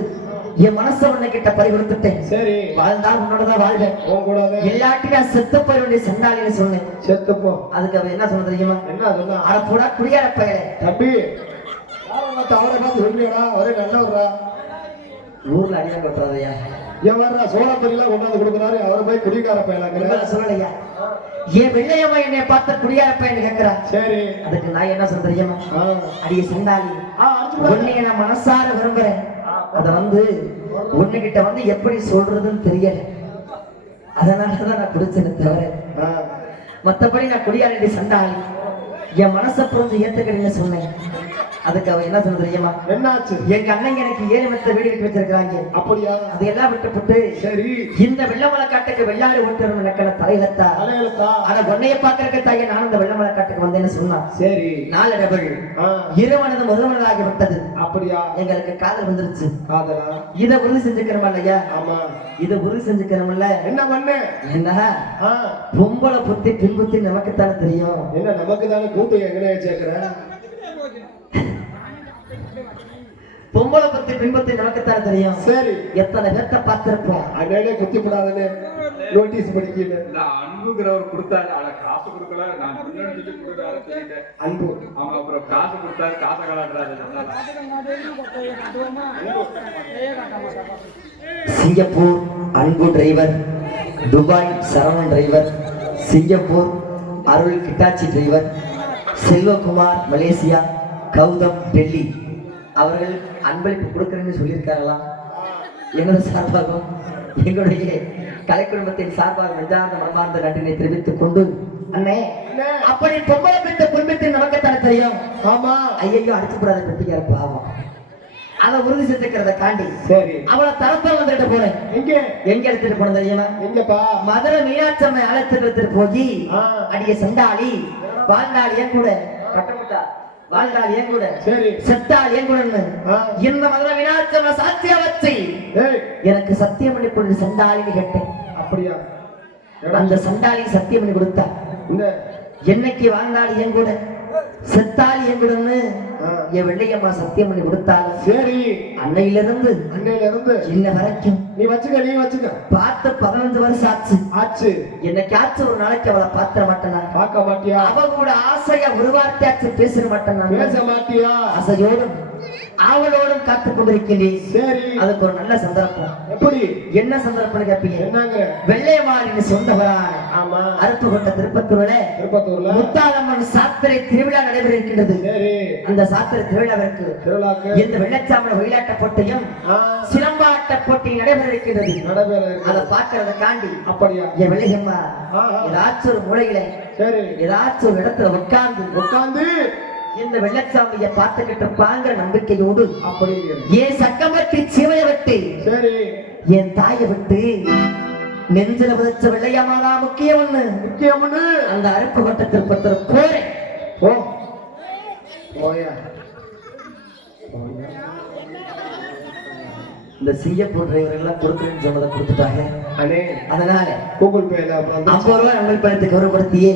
என் மனசை உன்னை கிட்ட பறி கொடுத்துட்டேன். சரி, வாழ்ந்தால் உன்னோடதான் வாழ்வேன், எல்லாத்தையும் நான் செத்து போய் வேண்டிய சண்டாளின்னு சொன்னேன். செத்துப்போ. அதுக்கு அவ என்ன சொன்ன தெரியுமா? என்ன சொன்னா? அட போடா குடியார பையன். தம்பி அவரை பார்த்து சொல்லியாடா, அவரே நல்லவரா. ஊர்ல அடிதான் கட்டுறாதையா? எவரா சோழப்பரியெல்லாம் கொண்டாந்து கொடுக்குறாரு, அவரை போய் குடிக்கார பையனாங்க சொல்லலையா? என் வெள்ளையம்மா என்னை பார்த்து குடியார பையன் கேட்கிறா. சரி, அதுக்கு நான் என்ன சொல்ல தெரியுமா? அடிய சண்டாளி, உன்னைய நான் மனசார விரும்புறேன். அத வந்து உன்னிகிட்ட வந்து எப்படி சொல்றதுன்னு தெரியல, அதனாலதான் நான் குடிச்சேன்னு தவிர மத்தபடி நான் குடியாரடி சண்டாளி என் மனசை புரிஞ்சு ஏத்துக்கிறேன்னு சொன்னேன். அதுக்கு அவ என்ன சொன்ன தெரியுமா? என்னாச்சு? எங்க அண்ணங்க எனக்கு 7 மெத்த வீடு கட்டி வச்சிருக்காங்க. அப்படியா? அதையெல்லாம் விட்டுப்புட்டு சரி இந்த வெள்ளமலை காட்டுக்கு வெள்ளாடு ஓட்டுறோம் நக்கல தலையிலத்தா. ஆனா உன்னைய பாக்குறதுக்கு தாயே நான் இந்த வெள்ளமலை காட்டுக்கு வந்தேன்னு சொன்னா. சரி, நாளடைவில் இருமனது முதல்வனாகி விட்டது. அப்படியா? எங்களுக்கு காதல் வந்துருச்சு. காதலா? இதை உறுதி செஞ்சுக்கிறோம் இல்லையா? ஆமா, இதை உறுதி செஞ்சுக்கிறோம்ல. என்ன பண்ண? என்ன பொம்பளை புத்தி பின்புத்தி நமக்குத்தானே தெரியும். என்ன நமக்கு தானே கூட்டு எங்கனே சேர்க்கிறேன். பொம்பளை பத்தி பின்பத்தி நமக்குத்தான் தெரியும். சரி, எத்தனை பேர்த்த பார்த்திருப்போம். அதனால குத்தி போடாதே நோட்டீஸ் படிக்கல. நான் அன்புங்கிறவர் கொடுத்தாரு, ஆனா காசு கொடுக்கல. நான் முன்னாடி கொடுத்தாரு சொல்லிட்டேன். அன்பு அவங்க அப்புறம் காசு கொடுத்தாரு, காசை கலாடுறாரு. Singapore Anbu driver, Dubai Saravanan driver, Singapore Arul Hitachi driver, Selvakumar Malaysia, Gautham Delhi அவர்கள் அன்பளிப்பு கொடுக்குறேன்னு சொல்லியிருக்காங்களாம். எங்களது சார்பாகவும் எங்களுடைய கலை குடும்பத்தின் சார்பாக நெஞ்சார்ந்த மனமார்ந்த நன்றினை தெரிவித்துக் கொண்டு, அண்ணே அப்படி பொம்பளை பெற்ற குடும்பத்தின் நமக்குத்தானே தெரியும். ஆமா, ஐயோ அடிச்சுக்கூடாத பெட்டிக்கார பாவம். அதை உறுதி செஞ்சுக்கிறத காண்டி சரி அவளை தரப்ப வந்துட்டு போறேன். எங்க எடுத்துட்டு போன தெரியுமா? எங்கப்பா? மதுரை மீனாட்சி அம்மை அழைத்துட்டு எடுத்துட்டு போய், அடிய சண்டாளி வாழ்நாள் ஏன் கூட கட்டமுட்டா வாழ்நாள் ஏன் கூட சரி செத்தாள் ஏன் கூட இந்த மதுரை மீனாட்சி அம்மை சாட்சியா வச்சு எனக்கு சத்தியம் பண்ணி கொடு சண்டாளின்னு கேட்டேன். அப்படியா? அந்த சண்டாளி சத்தியம் பண்ணி கொடுத்தா. என்னைக்கு வாழ்நாள் ஏன் கூட செத்தாள் ஏன் கூடன்னு என் வெள்ளையம்மா சத்தியம் பண்ணி கொடுத்தாலும் சரி, அன்னையில இருந்து இன்ன வரைக்கும் நீ வச்சுக்க பார்த்து 15 வருஷம் ஆச்சு. என்னைக்காச்சும் ஒரு நாளைக்கு அவளை பாத்திர மாட்டேனா? பார்க்க மாட்டியா? அவ கூட ஆசையா ஒரு வார்த்தையாச்சும் பேச மாட்டேனா? பேச மாட்டியா? ஆசையோடும் ஆவலோடும் காத்துக் கொண்டிருக்கிறேன். சரி, அதுக்கு ஒரு நல்ல சந்தர்ப்பம். எப்படி? என்ன சந்தர்ப்பம் கேட்பீங்க? என்னங்க? வெள்ளையம்மாளின் சொந்தவரான ஆமா அருப்புக்கோட்டை திருப்பத்தூர்ல முத்தாலம்மன் சாத்திரை திருவிழா நடைபெற இருக்கின்றது. அந்த சாத்திரை திருவிழாவிற்கு இந்த வெள்ளச்சாமல ஒயிலாட்ட போட்டியும் சிலம்பாட்ட போட்டி நடைபெற இருக்கின்றது. அதை பார்க்கறதுக்காண்டி அப்படியா என் வெள்ளையம்மா ஏதாச்சும் ஒரு மூலையில ஏதாச்சும் ஒரு இடத்துல உட்கார்ந்து இந்த வெள்ளச்சாமிய பார்த்துக்கிட்டு இருப்பாங்க நம்பிக்கையோடு. அப்படி என் சக்கமத்தி சிவைய விட்டு சரி என் தாயை விட்டு நெஞ்சில விதைச்ச வெள்ளையம்மாதா முக்கியம்னு அந்த அருப்பு வட்டத்தில் பத்திர போறேன். இந்த சிங்கப்பூர் டிரைவர் எல்லாம் கொடுக்குறேன்னு சொன்னதை கொடுத்துட்டாங்க. அதனால கூகுள் பேல 50 ரூபாய் அமல் பணத்தை கௌரவப்படுத்தியே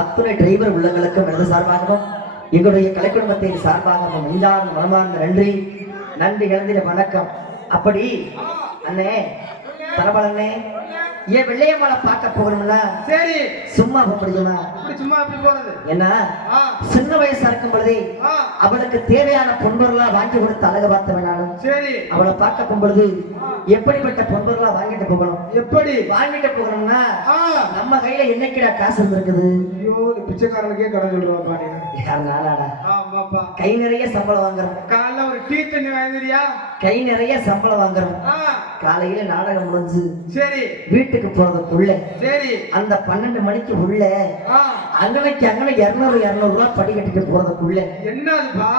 அத்தனை டிரைவர் உள்ளங்களுக்கும் எனது சார்பாகவும் எங்களுடைய கலை குடும்பத்தின் சார்பாக நெஞ்சார்ந்த மனமார்ந்த நன்றி கலந்தின வணக்கம். அப்படி அண்ணே பரவாயில்ல, ஏன் வெள்ளையம்மாளை பார்க்க போகணும்னா சரி சும்மா போக முடியுமா? சும்மா எப்படி போறது? ஏன்னா ஆ, சின்ன வயசா இருக்கும் பொழுதே ஆ, அவளுக்கு தேவையான பொன்பொருளா வாங்கி கொடுத்து அழகு பார்த்து வேணாலும் சரி. அவளை பார்க்க போகும்பொழுது எப்படிப்பட்ட பொன்பொருளா வாங்கிட்டு போகணும். எப்படி? வாங்கிட்டு போகணும்னா ஆ, நம்ம கையில என்னைக்குடா காசு இருந்திருக்குது? ஐயோ, இந்த பிச்சைக்காரனுக்கே கடன் சொல்லுவாப்பா நீ. யார் நானாடா? ஆமாப்பா. கை நிறைய சம்பளம் வாங்குறோம், காலைல ஒரு டீ தண்ணி வாங்குறியா? கை நிறைய சம்பளம் வாங்குறோம். ஆ, காலையில நாடகம் முடிஞ்சு சரி வீட்டுக்கு போறதுக்குள்ள சரி. அந்த 12 மணிக்கு உள்ள ஆ, அங்கனைக்கு அங்கனை 200 ரூபாய் படி கட்டிட்டு போறதுக்குள்ள என்னதுப்பா?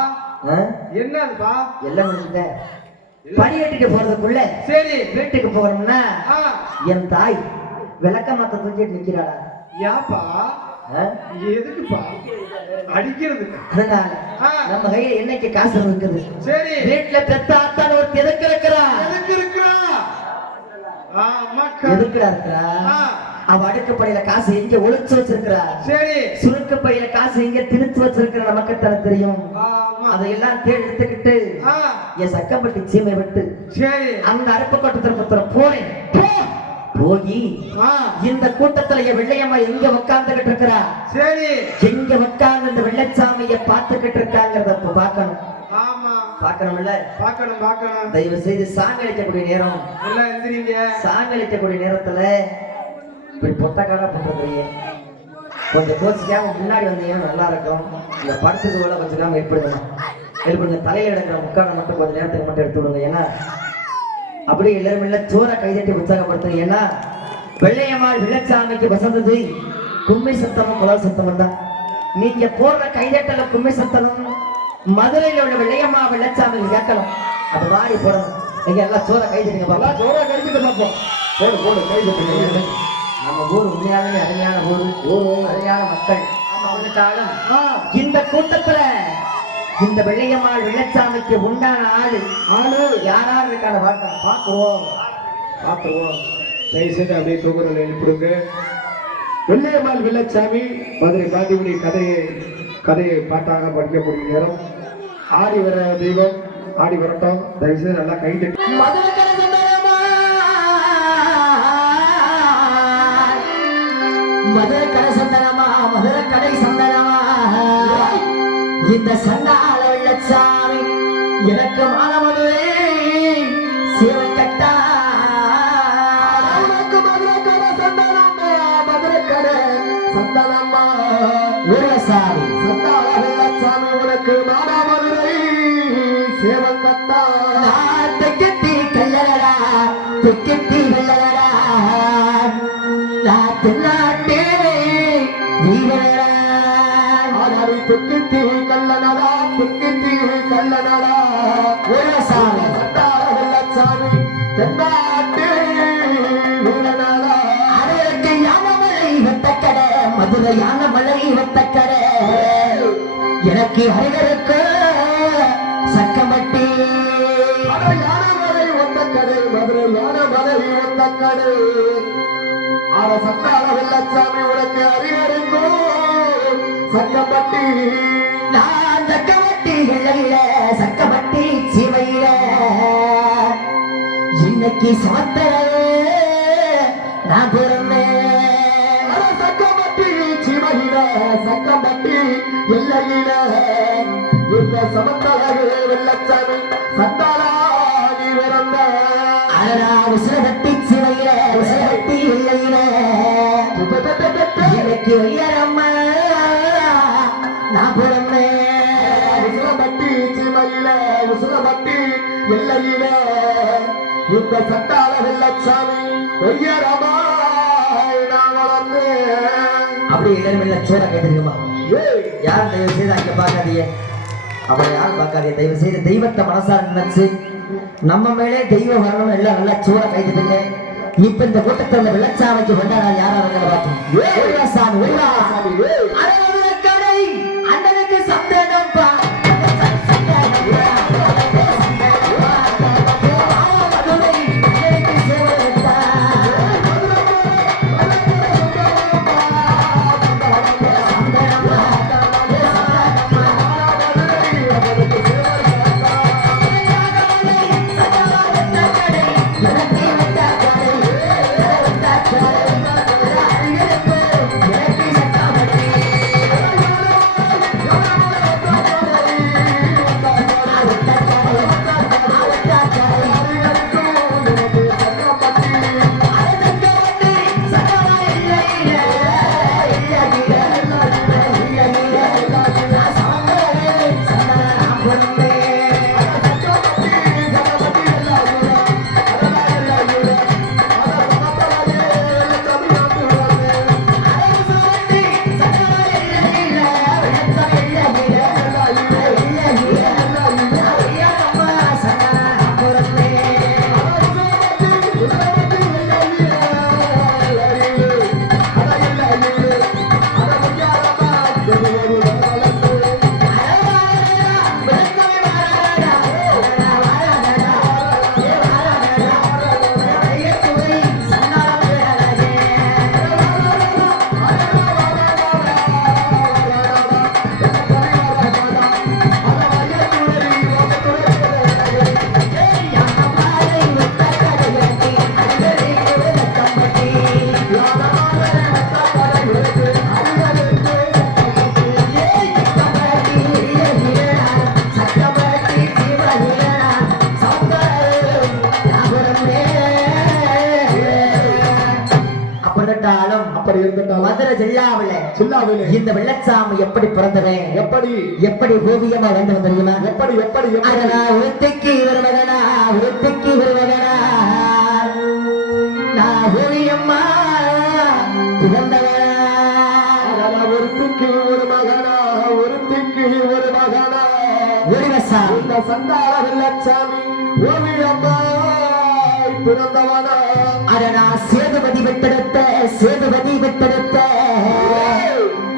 ஆ? என்னதுப்பா? எல்லாம் முடிஞ்சுட்டேன். படி கட்டிட்டு போறதுக்குள்ள சரி. வீட்டுக்கு போகணும்னா ஆ, என் தாய் விளக்க மாத்த தூக்கிட்டு நிக்கிறாடா. யாப்பா? ஆ? எதுக்குப்பா அடிக்கிறதுக்கு? அதனால ஆ, நம்ம கையில என்னைக்கு காசு இருக்குது? சரி. வீட்டுல பெத்த ஆத்தால ஒரு எதுக்கு இருக்கிறா? எதுக்கு இருக்கிறா? ஆமாக்கா. எதுக்குடா இருக்கிறா? ஆ, அவ அடுக்குப்படையில காசு எங்க ஒளிச்சு வச்சிருக்கிறா? சரி. சுருக்கு பையில காசு எங்க திணிச்சு வச்சிருக்கிற நமக்கு தானே தெரியும். ஆமா. அதையெல்லாம் தேடி எடுத்துக்கிட்டு ஆ, என் சக்கப்பட்டி சீமை விட்டு சரி. அந்த அருப்பு கொட்டத்துல போறேன். போய் ஆ, இந்த கூட்டத்துல என் வெள்ளையம்மா எங்க உட்கார்ந்துகிட்டு இருக்கிறா, சரி. எங்க உட்கார்ந்து இந்த வெள்ளைச்சாமிய பார்த்துக்கிட்டு இருக்காங்கிறத இப்ப பார்க்கணும். ஆமா, பார்க்கணும்ல? பார்க்கணும் பார்க்கணும். தயவு செய்து சாமி அளிக்கக்கூடிய நேரம், எல்லாம் எந்திரிங்க. சாமி அளிக்கக்கூடிய நேரத்துல இப்படி பொட்டக்காரா பண்றதுலையே கொஞ்சம் கோச்சிக்காம முன்னாடி வந்தீங்கன்னா நல்லா இருக்கும். இந்த படத்துக்கு வேலை கொஞ்சம் ஏற்படுத்தணும். எழுப்புங்க. தலையில எடுக்கிற முக்காலை மட்டும் கொஞ்சம் நேரத்துக்கு மட்டும் எடுத்து விடுங்க. ஏன்னா அப்படியே எல்லாரும் இல்ல சோற கைதட்டி உற்சாகப்படுத்துங்க. ஏன்னா வெள்ளையம்மாள் வெள்ளச்சாமிக்கு வசந்தது கும்மி சத்தமும் குலர் சத்தமும் தான். நீங்க போடுற கைதட்டல கும்மி சத்தமும் மதுரையில உள்ள வெள்ளையம்மா வெள்ளச்சாமி கேட்கணும். அது மாதிரி போடணும். நீங்க எல்லாம் சோற கைதட்டுங்க பாப்பா. எல்லாம் ஜோரா கழிச்சுட்டு பார்ப்போம். போடு போடு கைது. நம்ம ஊர் உண்மையாலுமே அருமையான ஊர், அருமையான மக்கள். வந்துட்டாலும் ஆ, இந்த கூட்டத்துல இந்த வெள்ளையம்மாள் வெள்ளச்சாமிக்கு உண்டான ஆளு யாராரு இருக்கான பாக்குவோம். பார்த்துருவோம். தயவு செய்து அப்படியே தூங்குறதுல எழுப்பிடுங்க. வெள்ளையம்மாள் வெள்ளச்சாமி மதுரை பாண்டிமணி கதையை பாட்டாக படிக்கக்கூடிய நேரம். ஆடி வர தெய்வம் ஆடி வரட்டும். தயவு செய்து நல்லா கை தட்டி மதுரை கடை சந்தனமா, மதுரை கடை சந்தனமா, இந்த சண்டால வெள்ளச்சாமி எனக்கு மானமதுவே சிவன் கட்டா. மதுரை கடை சந்தனமா, மதுரை கடை சந்தனமா, வீரசாமி சண்டால வெள்ளச்சாமி உனக்கு மானமதுரை சிவன் கட்டா. தெக்கட்டி கல்லடா, தெக்கட்டி கல்லடா, தென்னாட்டே வீரடா. ஆடாரி தெக்கட்டி கல்லடா, தெக்கட்டி கல்லடா, வீரசாமி சண்டால வெள்ளச்சாமி தென்னாட்டே வீரடா. அதற்கு யானமலை வெட்டக்கடை, மதுரை யானமலை வெட்டக்கடை, எனக்கு அருகருக்கு சக்கமட்டி. யானமலை ஒத்தக்கடை, மதுரை யானமலை ஒத்தக்கடை, ஆட சண்டால வெள்ளச்சாமி உனக்கு அருகருக்கும் சக்கப்பட்டி. நான் சக்கமட்டி இல்ல சக்கப்பட்டி சீமையில இன்னைக்கு சமத்தரவே நான் பிறந்தேன். சக்கப்பட்டி சீமையில சக்கப்பட்டி எல்லையில இந்த சமத்தரவே வெள்ளச்சாமி சண்டாலா நீ பிறந்த. விசிறகட்டி சிவையில விசிறகட்டி இல்லையில எனக்கு வையரம்மா நான் பிறந்தேன். விசிறபட்டி சிவையில விசிறபட்டி எல்லையில இந்த சண்டால வெள்ளச்சாமி வையரம்மா நான் வளர்ந்தேன். அப்படி எல்லாரும் வெள்ள சோற கேட்டுருக்குமா? யாரும் தயவு செய்து அங்க பார்க்காதீங்க, அவரை யாரும் பார்க்காதீங்க. தயவு செய்து தெய்வத்தை மனசார நினைச்சு நம்ம மேலே தெய்வம் வரணும். எல்லாம் நல்லா சூற கைதுங்க. இப்ப இந்த கூட்டத்தில் வெள்ளச்சாமிக்கு வந்தாரா யாரா சாமி அண்ணனுக்கு சந்தனம் எனக்கு சட்டாமட்டி. இருந்துட்டாலும் அப்படி இருந்துட்டாலும் மதுரை சில்லாவிலே இந்த வெள்ளச்சாமி எப்படி பிறந்தவன் எப்படி எப்படி ஓவியமா வந்து தெரியுமா எப்படி எப்படி எப்படி அதனா ஒருத்திக்கு ஒரு மகனா ஒருத்திக்கு ஒரு மகனா நான் ஓவியம்மா பிறந்தவனா ஒருத்திக்கு ஒரு மகனா ஒருத்திக்கு ஒரு மகனா ஒளிவசா இந்த சண்டாள வெள்ளச்சாமி ஓவியம்மா பிறந்தவனா அதனா சேதுபதி விட்டெடுத்த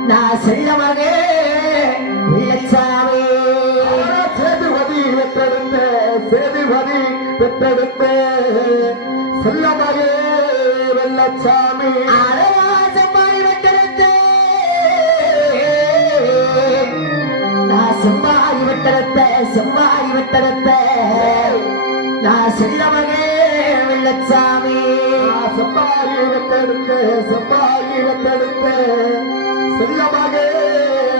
நான் செல்லமாக வெள்ளச்சாமி சேதுபதி பெற்றெடுத்த செல்லமகே வெள்ளச்சாமி செம்மாய் விட்டெடுத்த நான் செம்மாய் விட்டெடுத்த நான் செல்லமகே வெள்ளச்சாமி செம்பாகி வெட்டெடுத்த செல்லமகே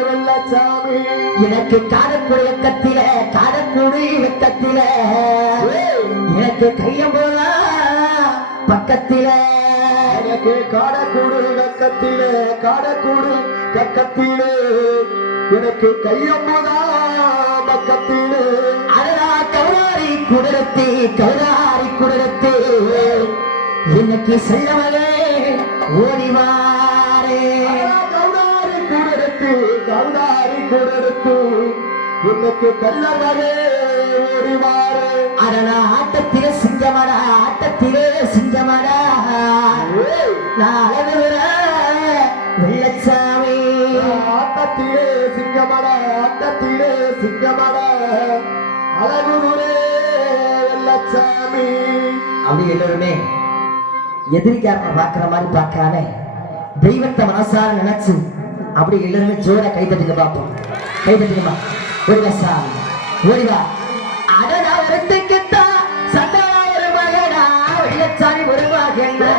வெள்ளச்சாமி எனக்கு காடக்குடி இயக்கத்தில எனக்கு கையம் போல பக்கத்தில எனக்கு காடக்கூடு கக்கத்திலே எனக்கு கையம்புதா பக்கத்திலே அடடா கௌதாரி குடரத்தி இன்னைக்கு செல்லவரே ஓடிவாரே கௌதாரி கூடெடுத்து இன்னைக்கு கல்லவரே ஓடிவாரே அடடா ஆட்டத்திலே சிங்கமடா நான் அழகுற வெள்ளச்சாமி ஆட்டத்திலே சிங்கமட அழகுதுரே வெள்ளச்சாமி அப்படி எல்லாருமே எதிரிக்காரனை பார்க்கிற மாதிரி பார்க்காம தெய்வத்தை மனசார நினைச்சு அப்படி எல்லாருமே ஜோர கை தட்டுங்க பார்ப்போம். கை தட்டுங்கம்மா. வெள்ளச்சாமி ஓடிவா. அடடா ஒருத்திக்குத்தா சண்டா ஒரு மகனா வெள்ளச்சாமி ஒரு மகனா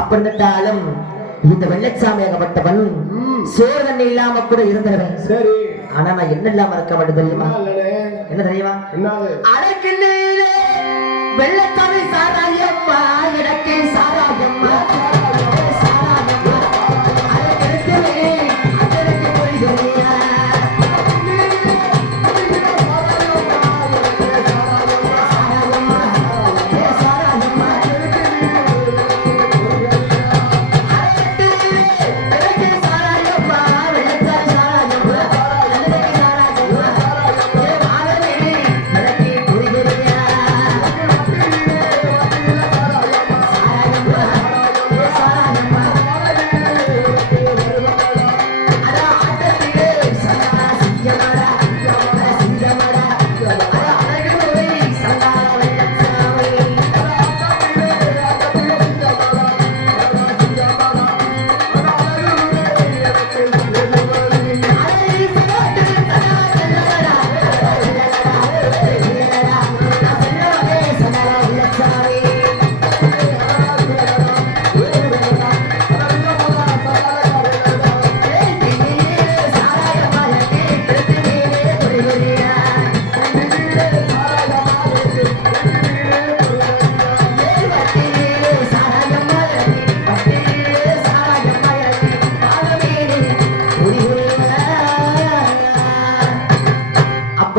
அப்படின்னுட்டாலும் இந்த வெள்ளச்சாமியாகப்பட்டவன் சோறு தண்ணி இல்லாம கூட இருந்தவன். சரி ஆனா நான் என்ன இல்லாம இருக்க மாட்டேன் தெரியுமா? என்ன தெரியுமா? அடக்கில்லே வெள்ளச்சாமி சாராயம்மா எனக்கு சாராயம்மா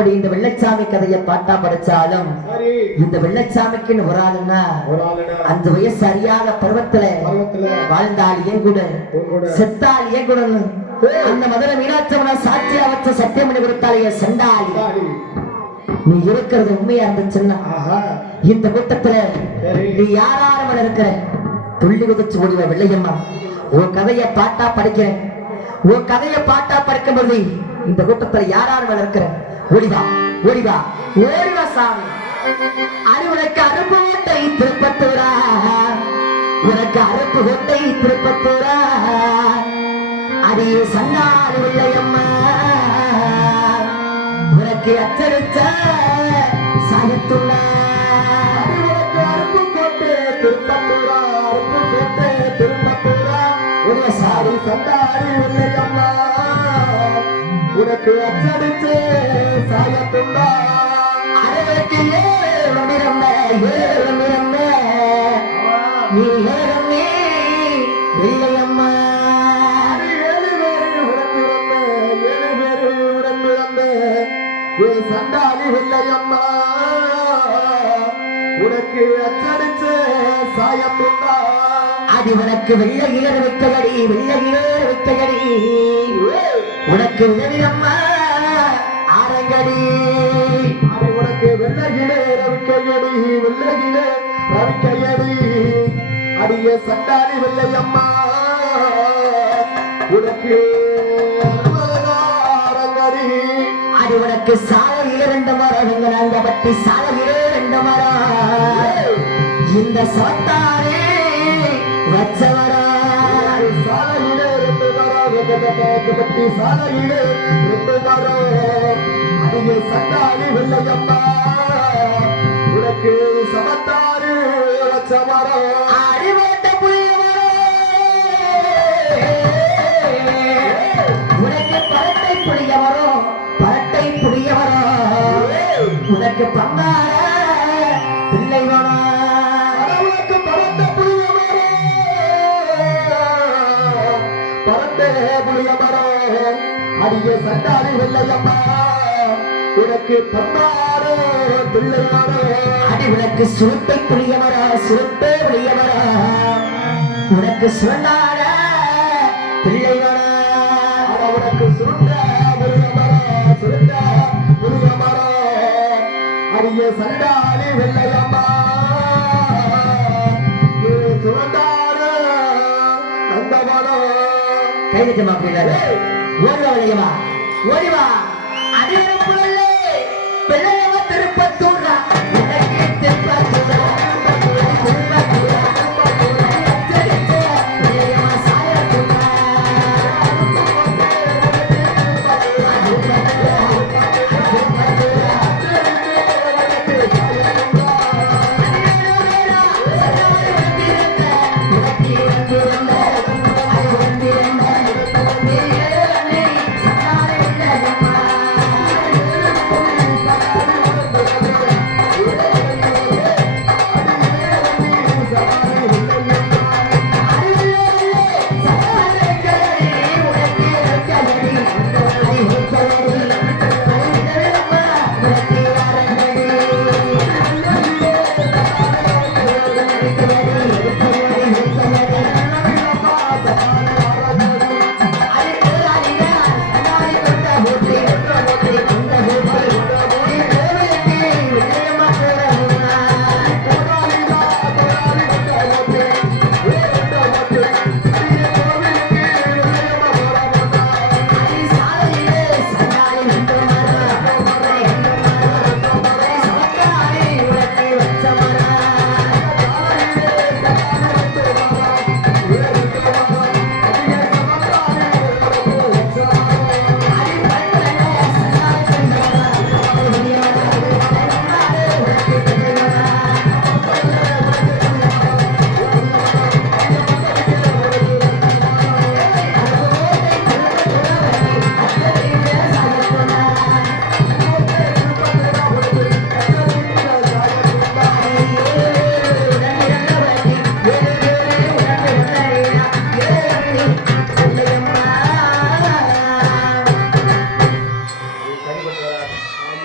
அப்படி இந்த வெள்ளச்சாமி கதையை பாட்டா படிச்சாலும் சரி இந்த வெள்ளச்சாமிக்குன்னு ஒரு ஆளுன்னா ஒரு ஆளுடா 5 வயசு அறியாத பருவத்துல வாழ்ந்தால் ஏன் கூட செத்தால் ஏன் கூட அந்த மதுரை மீனாட்சவன சாட்சியா வச்ச சத்தியம் பண்ணி கொடுத்தாலே சண்டாளி நீ இருக்கிறது உண்மையா இருந்துச்சுன்னா இந்த கூட்டத்துல நீ யாராரும் இருக்கிற துள்ளி குதிச்சு ஓடிவ வெள்ளையம்மா உன் கதையை பாட்டா படிக்கிறேன் உன் கதையை பாட்டா படிக்கும்போது இந்த கூட்டத்துல யாராரும் இருக்கிற ஓடிவா ஓடிவா ஓடிவா சாமி அது உனக்கு அருப்பு கோட்டை திருப்பத்தூரா உனக்கு அருப்பு கோட்டை திருப்பத்தூரா அடி சண்டாளி வெள்ளையம்மா உனக்கு அச்சடிச்ச சாயத்துள்ள உனக்கு அருப்பு கோட்டை திருப்பத்தூரா அருப்பு கோட்டை திருப்பத்தூரா உன்னை சாரி சண்டாளி வெள்ளையம்மா உனக்கு அச்சடிச்சு சாயத்துள்ள அறுவருக்கு ஏழு நீ ஏழமே வெள்ளையம்மா சண்டாளி வெள்ளையம்மா உனக்கு அச்சடிச்சு சாயத்துண்டா அது உனக்கு வெள்ளை இளர் வைக்கடி வெள்ளை இளர் வைக்கடி உனக்கு வெள்ளம்மா ஆரங்கடி அது உனக்கு வெள்ளை இளர் வைக்கடி வெள்ளை இளர் ரவிக்கையடி அடிய சண்டாளி வெள்ளையம்மா உனக்கு அது உனக்கு சாலையில 2 மரம் நாங்க பட்டி சாலையில 2 மரம் இந்த சத்தாரே வச்சவரா சாலையில 2 மரம் பட்டி சாலையில 2 மரம் அது சண்டாளி வெள்ளையம்மா உனக்கு சமத்தாரு வச்சவரா அடிவட்ட உனக்கு பரட்டை புளியவரோ பரட்டை புளியவரோ உனக்கு பங்கார பிள்ளை உனக்கு பரட்ட புளியவரோ பரட்டை புளியவரோ அடிய சண்டாளி வெள்ளையம்மா உனக்கு பங்கார பிள்ளையாரோ அடி உனக்கு சுருட்டை புளியவரோ சுருட்டை புளியவரோ உனக்கு சுரண்டார பிள்ளைவரா உனக்கு சுருண்ட புளியமரோ சுருண்ட புளியமரோ அடிய சண்டாளி வெள்ளையம்மா சுரண்டார நந்தவனோ கைது மாப்பிள்ளாரு ஓடிவா வெள்ளையம்மா ஓடிவா அடிவரப்புள்ளே பிள்ளையவ திருப்பத்தூரா உனக்கு திருப்பத்தூரா Bye.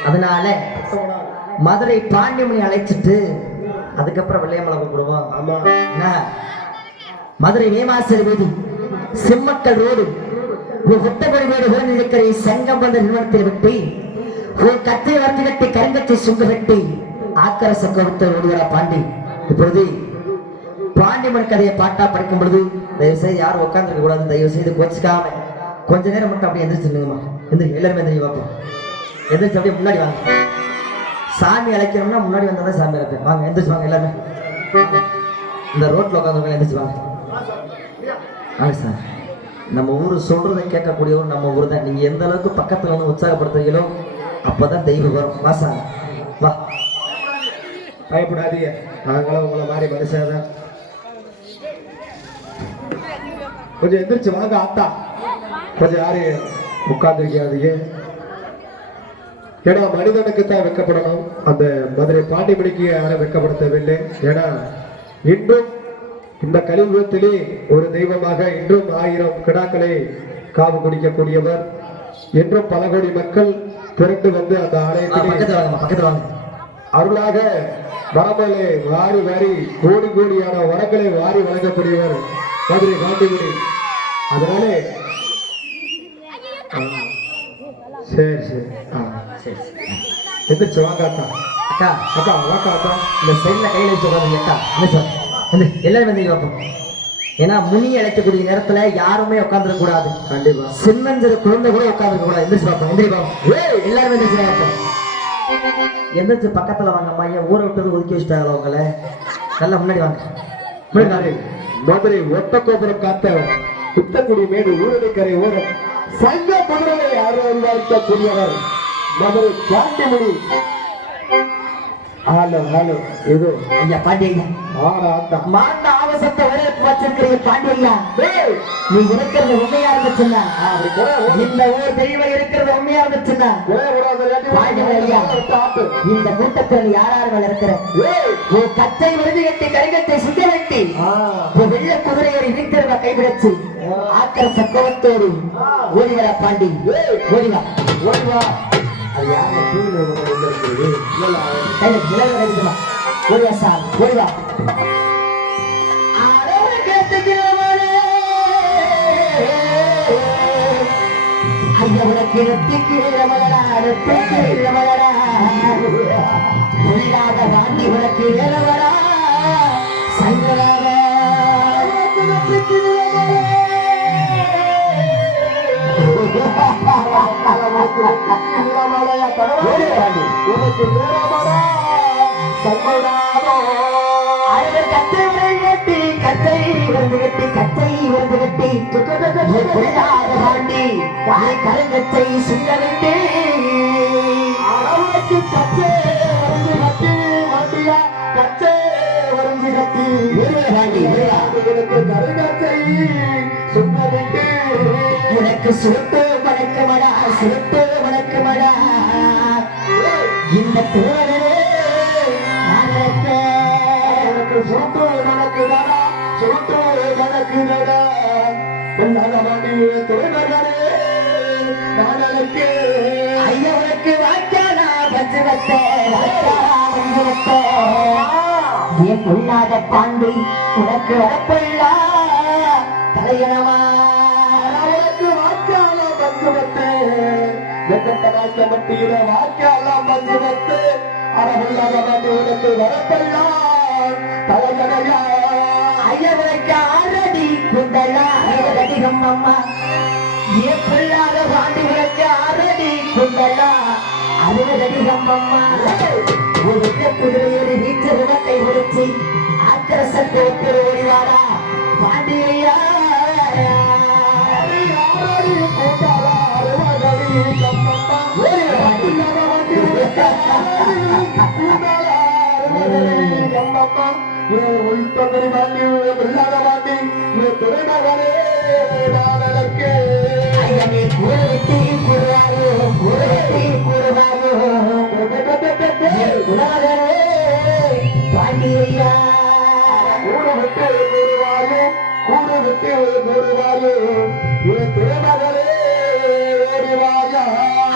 அதனால மதுரை பாண்டியமணி அழைச்சிட்டு அதுக்கப்புறம் வெள்ளையமலை கூப்பிடுவோம். ஆமா என்ன? மதுரை நேமாசர் வீதி சிம்மக்கல் ரோடு ஒட்டப்படி வீடு உடன் இருக்கிற சங்கம் வந்த நிறுவனத்தில் விட்டு ஒரு கத்தை வரைஞ்சு கட்டி கருங்கத்தை சுங்க கட்டி ஆக்கரச கொடுத்த ஒருவரா பாண்டி. இப்பொழுது பாண்டியமன் கதையை பாட்டா படிக்கும் பொழுது தயவு செய்து யாரும் உட்காந்துருக்க கூடாது. தயவு செய்து கோச்சிக்காம கொஞ்ச நேரம் மட்டும் அப்படியே எந்திரிச்சுருங்கம்மா. எந்திரி, எல்லாருமே எந்திரி பார்ப்போம். எந்திரிச்சு அப்படியே முன்னாடி வாங்க. சாமி அழைக்கணும்னா முன்னாடி வந்தால் தான் சாமி அழைப்பேன். வாங்க எந்திரிச்சு வாங்க எல்லாருமே. இந்த ரோட்டில் உட்காந்துருக்க எந்திரிச்சு வாங்க. வாங்க சார். நம்ம ஊர் சொல்றதை கேட்கக்கூடியவர் நம்ம ஊர் தான். நீங்க எந்த அளவுக்கு பக்கத்துல வந்து உற்சாகப்படுத்துறீங்களோ அப்பதான் தெய்வம் வரும். வா சார் வா. பயப்படாதீங்க, நாங்களும் உங்களை மாதிரி மனுஷன். கொஞ்சம் எந்திரிச்சு வாங்க ஆத்தா. கொஞ்சம் யாரு உட்கார்ந்துருக்காதீங்க. ஏன்னா மனிதனுக்கு தான் வெக்கப்படணும். அந்த மதுரை பாண்டிமணிக்கு யாரும் வெக்கப்படுத்தவில்லை. ஏன்னா இன்றும் இந்த கலியுகத்திலே ஒரு தெய்வமாக இன்றும் 1000 கிடாக்களை காவு குடிக்கக்கூடியவர். என்றும் பல கோடி மக்கள் திரண்டு வந்து அந்த ஆலயத்தில் அருளாக வரமலை வாரி வாரி கோடி கோடியான வரங்களை வாரி வழங்கக்கூடியவர் மதுரை பாண்டிமணி. அதனாலே சரி சரி எந்திரிச்சு வாங்க அக்கா. அக்கா அக்கா வாக்கா அக்கா. இந்த சைட்ல கையில வச்சு உட்காந்து அக்கா என்ன சார் எல்லாரும் வந்து பார்ப்போம். ஏன்னா முனி அழைக்கக்கூடிய நேரத்துல யாருமே உட்காந்துருக்க கூடாது. கண்டிப்பா சின்னஞ்சிறு குழந்தை கூட உட்காந்துருக்க கூடாது. எந்திரிச்சு பார்ப்போம். எந்திரி பார்ப்போம். எல்லாரும் எந்திரிச்சு பார்ப்போம். எந்திரிச்சு பக்கத்துல வாங்கம்மா. ஏன் ஊரை விட்டது ஒதுக்கி வச்சுட்டாங்களா உங்களை? நல்லா முன்னாடி வாங்க. மதுரை ஒட்டக்கோபுரம் காத்த புத்தக்குடி மேடு ஊரடிக்கரை ஓரம் சங்க மதுரை அறிவாய்க்கக்கூடியவர் மதுரை பாண்டிமணி. ஹலோ ஹலோ இது ஐயா பாண்டி ஐயா மாண்ட ஆவசத்தை வரவேற்பு வச்சிருக்கிறீங்க பாண்டி ஐயா. நீ இருக்கிறது உண்மையா இருந்துச்சுன்னா இந்த ஊர் தெய்வம் இருக்கிறது உண்மையா இருந்துச்சுன்னா இந்த கூட்டத்தில் யாரார்கள் இருக்கிற கத்தை விருது கட்டி கருங்கத்தை சுத்த வெட்டி வெள்ள குதிரையை வீட்டிருந்த கைவிடச்சு ஆக்கர சக்கரத்தோடு ஓடிவரா பாண்டி. ஓடிவா ஓடிவா. அது யாரு ஓடிவா சார் ஓடிவா. ஐயவனுக்கு மகளா மகளா உள்ளாத வாண்டி உனக்கு ஏறவரா சங்கராக கத்தை கட்டி கத்தை வந்து கட்டி கத்தை வந்து கட்டி பாண்டி கருங்கத்தை சுங்க விட்டு அளவுக்கு கச்சை வந்து கட்டி வண்டியா கச்சை வந்து கட்டி கருங்கத்தை சுங்க விட்டு உனக்கு சுருட்டு வணக்கமடா சுருட்டு வணக்கமடா இந்த தோழரே எனக்கு சுருட்டு வணக்குதடா சுருட்டு வணக்குதடா ஐயவனுக்கு வாய்க்காலா பஞ்சவத்தை என் பொல்லாத பாண்டி உனக்கு வரப்பொல்லா தலையணமா வாய்க்கால பஞ்சுவத்து வாக்கிய வாய்க்கால பஞ்சுவத்து அறவுள்ளாத பாண்டி உனக்கு வரப்பொல்லா தலையணையா. ஐயவனுக்கு ஆரடி குண்டலா அதிகம் அம்மா ஏன் பொல்லாத பாண்டி உனக்கு ஆரடி குண்டலா அதிகம் அம்மா. ஒரு குதிரையோடு வீட்டு விளக்கை ஒழிச்சு ஆக்கர சட்டை ஓடிவாடா பாண்டியா. பாண்டியா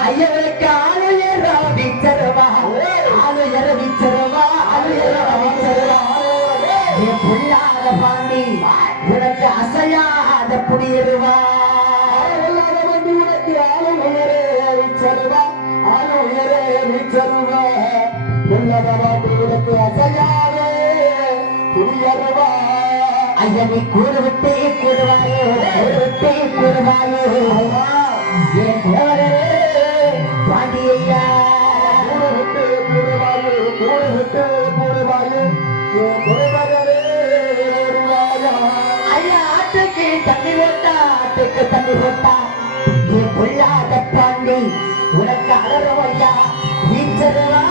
ஐயவனுக்கு ஆளுநர் ஐயனை கூறுவிட்டே கூறுவாயோ கூறுவிட்டே கூறுவாயோ என் தேவரே பாண்டியையா ஐயா ஆட்டுக்கு தண்ணி ஓட்டா ஆட்டுக்கு தண்ணி ஓட்டா என் பொல்லாத பாண்டி உனக்கு அலறும் ஐயா வீச்சருவா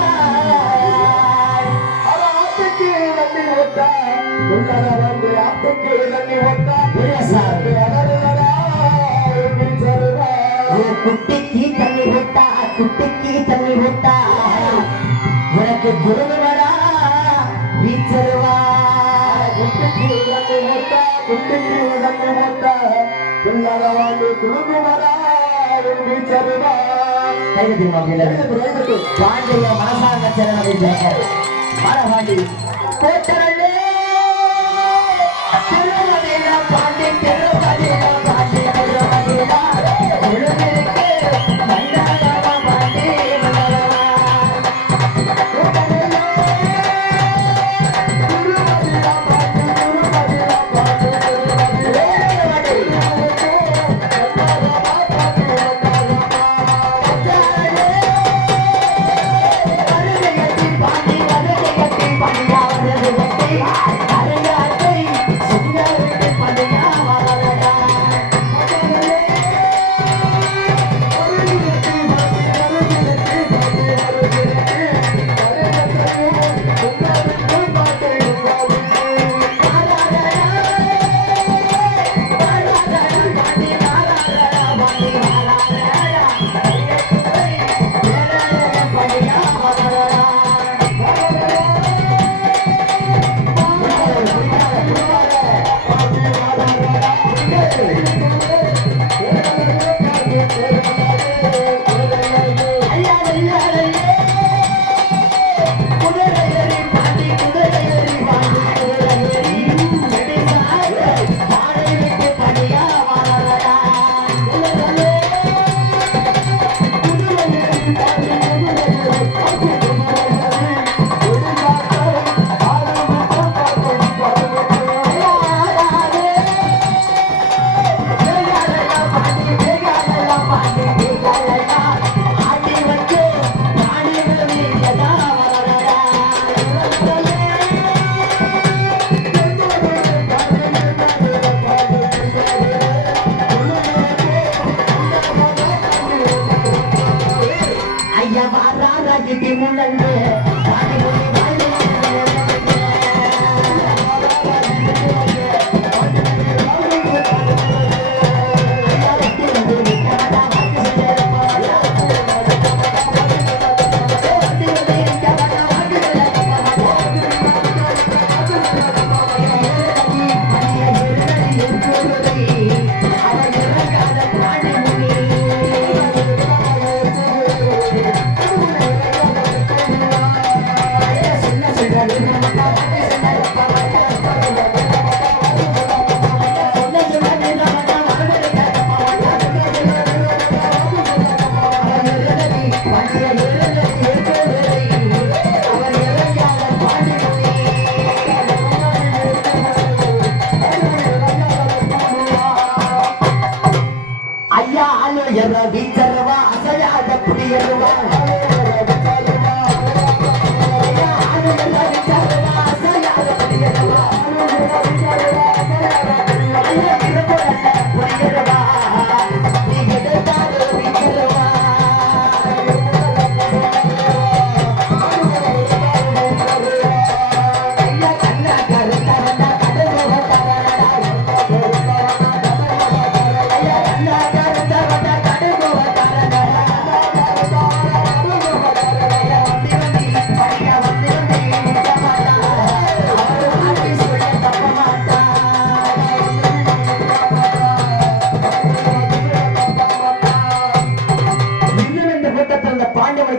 குட்டிக்கு தண்ணி ஓட்டா குட்டிக்கு தண்ணி ஓட்டா உனக்கு குருவரா வீச்சருவா பாண்டிய மனசாங்க சரணை பாண்டி போட்டரல்லே திருவதில பாண்டி திருவதில பாண்டி திருவதில திருவதிக்கு மன்னரவ பாண்டி மன்னரவ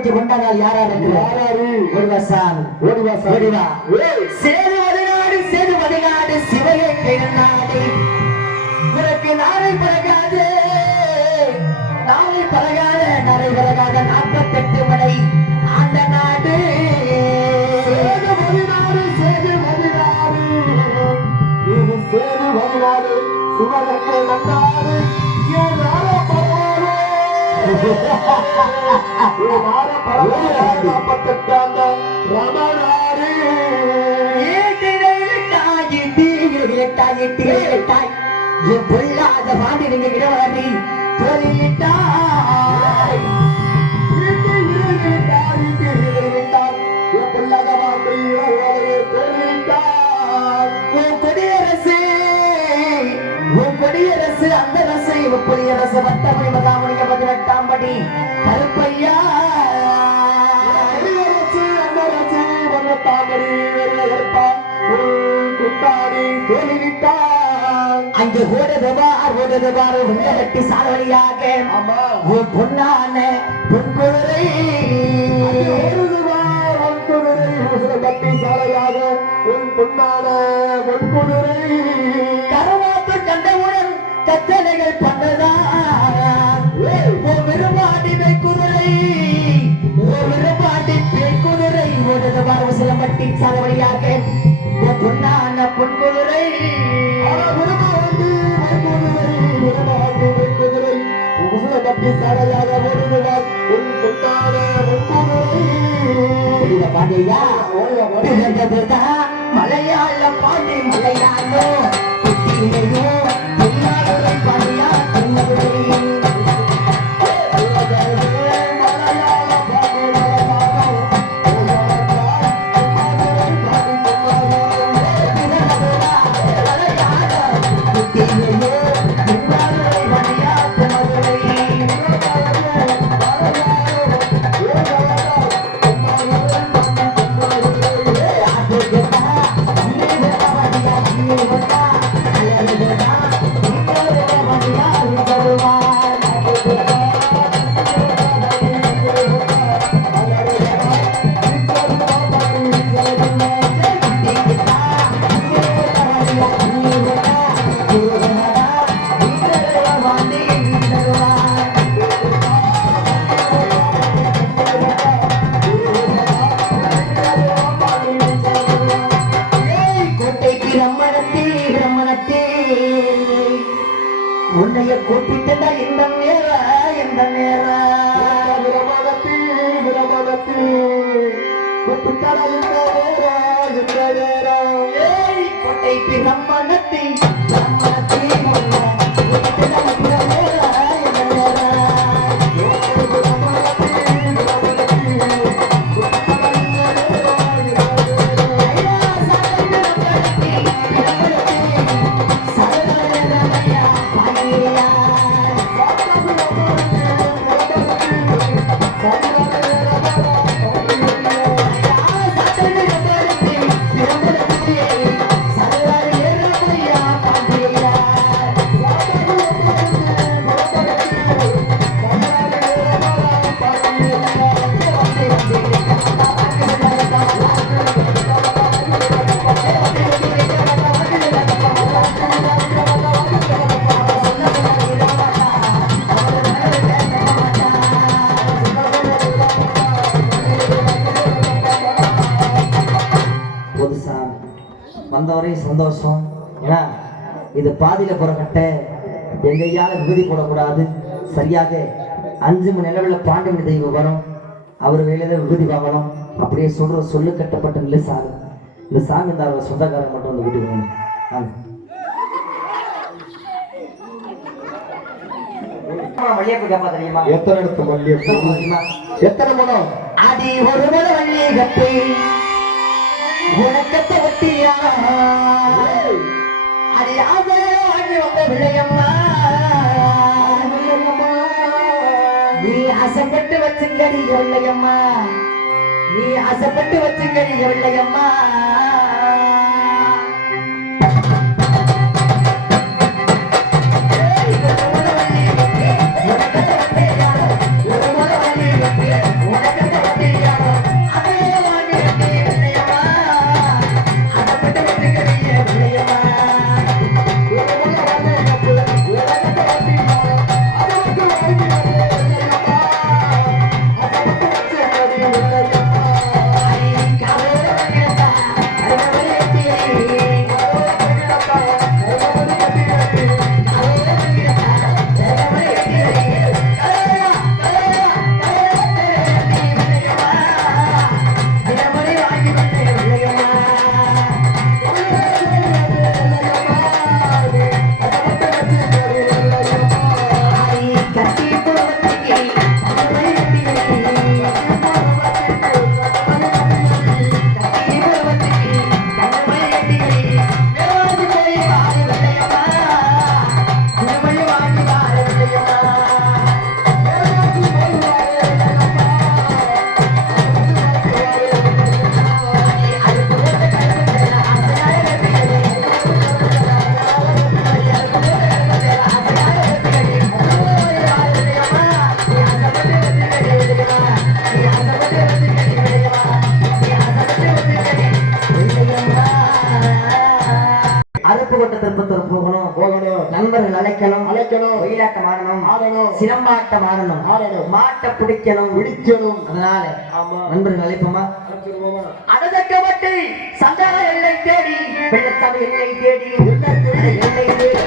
கொண்டாடால் யாராரு சேது பதினாடு சிவையை நாடு உனக்கு நாளை பழகாது நாளை பழகாத நாளை பழகாத 48 மலை அந்த நாடு பொல்லாத பாண்டி நீங்க இடவாரி தொழிலிட்டாய் கொடியரசு அந்த ரசு புலியரசு வட்டமணி மகாமணிக 18ஆம் படி கருப்பையா அங்கு ஓடுது பாரு உள்ள கட்டி சால வழியாக பொன்னான பொன்குதிரை கட்டி சாலையாக உன் பொன்னான பொன்குதிரை கரவாத்து கண்டவுடன் கத்தனைகள் பண்ணதான் விரும்பாடி குதிரை விரும்பாடி குதிரை ஓடுது பாரு சிலம்பட்டி சால வழியாக பொன்னான பொன்குதிரை மலையாள பாண்டி மலையாளோ பாண்டியா உன்னைய கூப்பிட்டா இந்த நேர கூப்பிட்டா இந்த நேரம் கோட்டை பிரம்மணத்தி வந்தவரை சந்தோஷம். ஏன்னா இது பாதியில போற கட்டை எங்கையால விபதி போடக்கூடாது. சரியாக 5 மணி நிலவில் பாண்டிமணி தெய்வம் வரும், அவர் வேலையில விபதி வாங்கணும். அப்படியே சொல்ற சொல்லு கட்டப்பட்ட நிலை சாரு. இந்த சாமி இந்த சொந்தக்காரன் மட்டும் வந்து வீட்டுக்கு மல்லியப்பு கேப்பா தெரியுமா? எத்தனை இடத்து மல்லியப்பு, எத்தனை மனம் அடி ஒரு மன மல்லிகப்பை உனக்கத்தை ஒட்டியா அடி ஆசையா வாங்கி வந்த விளையம்மா, நீ ஆசைப்பட்டு வச்சுக்கடி வெள்ளையம்மா, நீ ஆசைப்பட்டு வச்சுக்கடி வெள்ளையம்மா. அருப்புக்கோட்டை திருப்பத்தூர் போகணும் போகணும், நண்பர்கள் அழைக்கணும் அழைக்கணும், ஒயிலாட்டம் ஆடணும் ஆடணும், சிலம்பாட்டம் ஆடணும் ஆடணும், மாட்டை பிடிக்கணும் பிடிக்கணும். அதனால ஆமா, நண்பர்கள் அழைப்போமா அழைச்சிருவோமா? அடதக்கப்பட்டு சந்தான எல்லை தேடி வெள்ளத்தாடு எல்லை தேடி எல்லை தேடி, எல்லை தேடி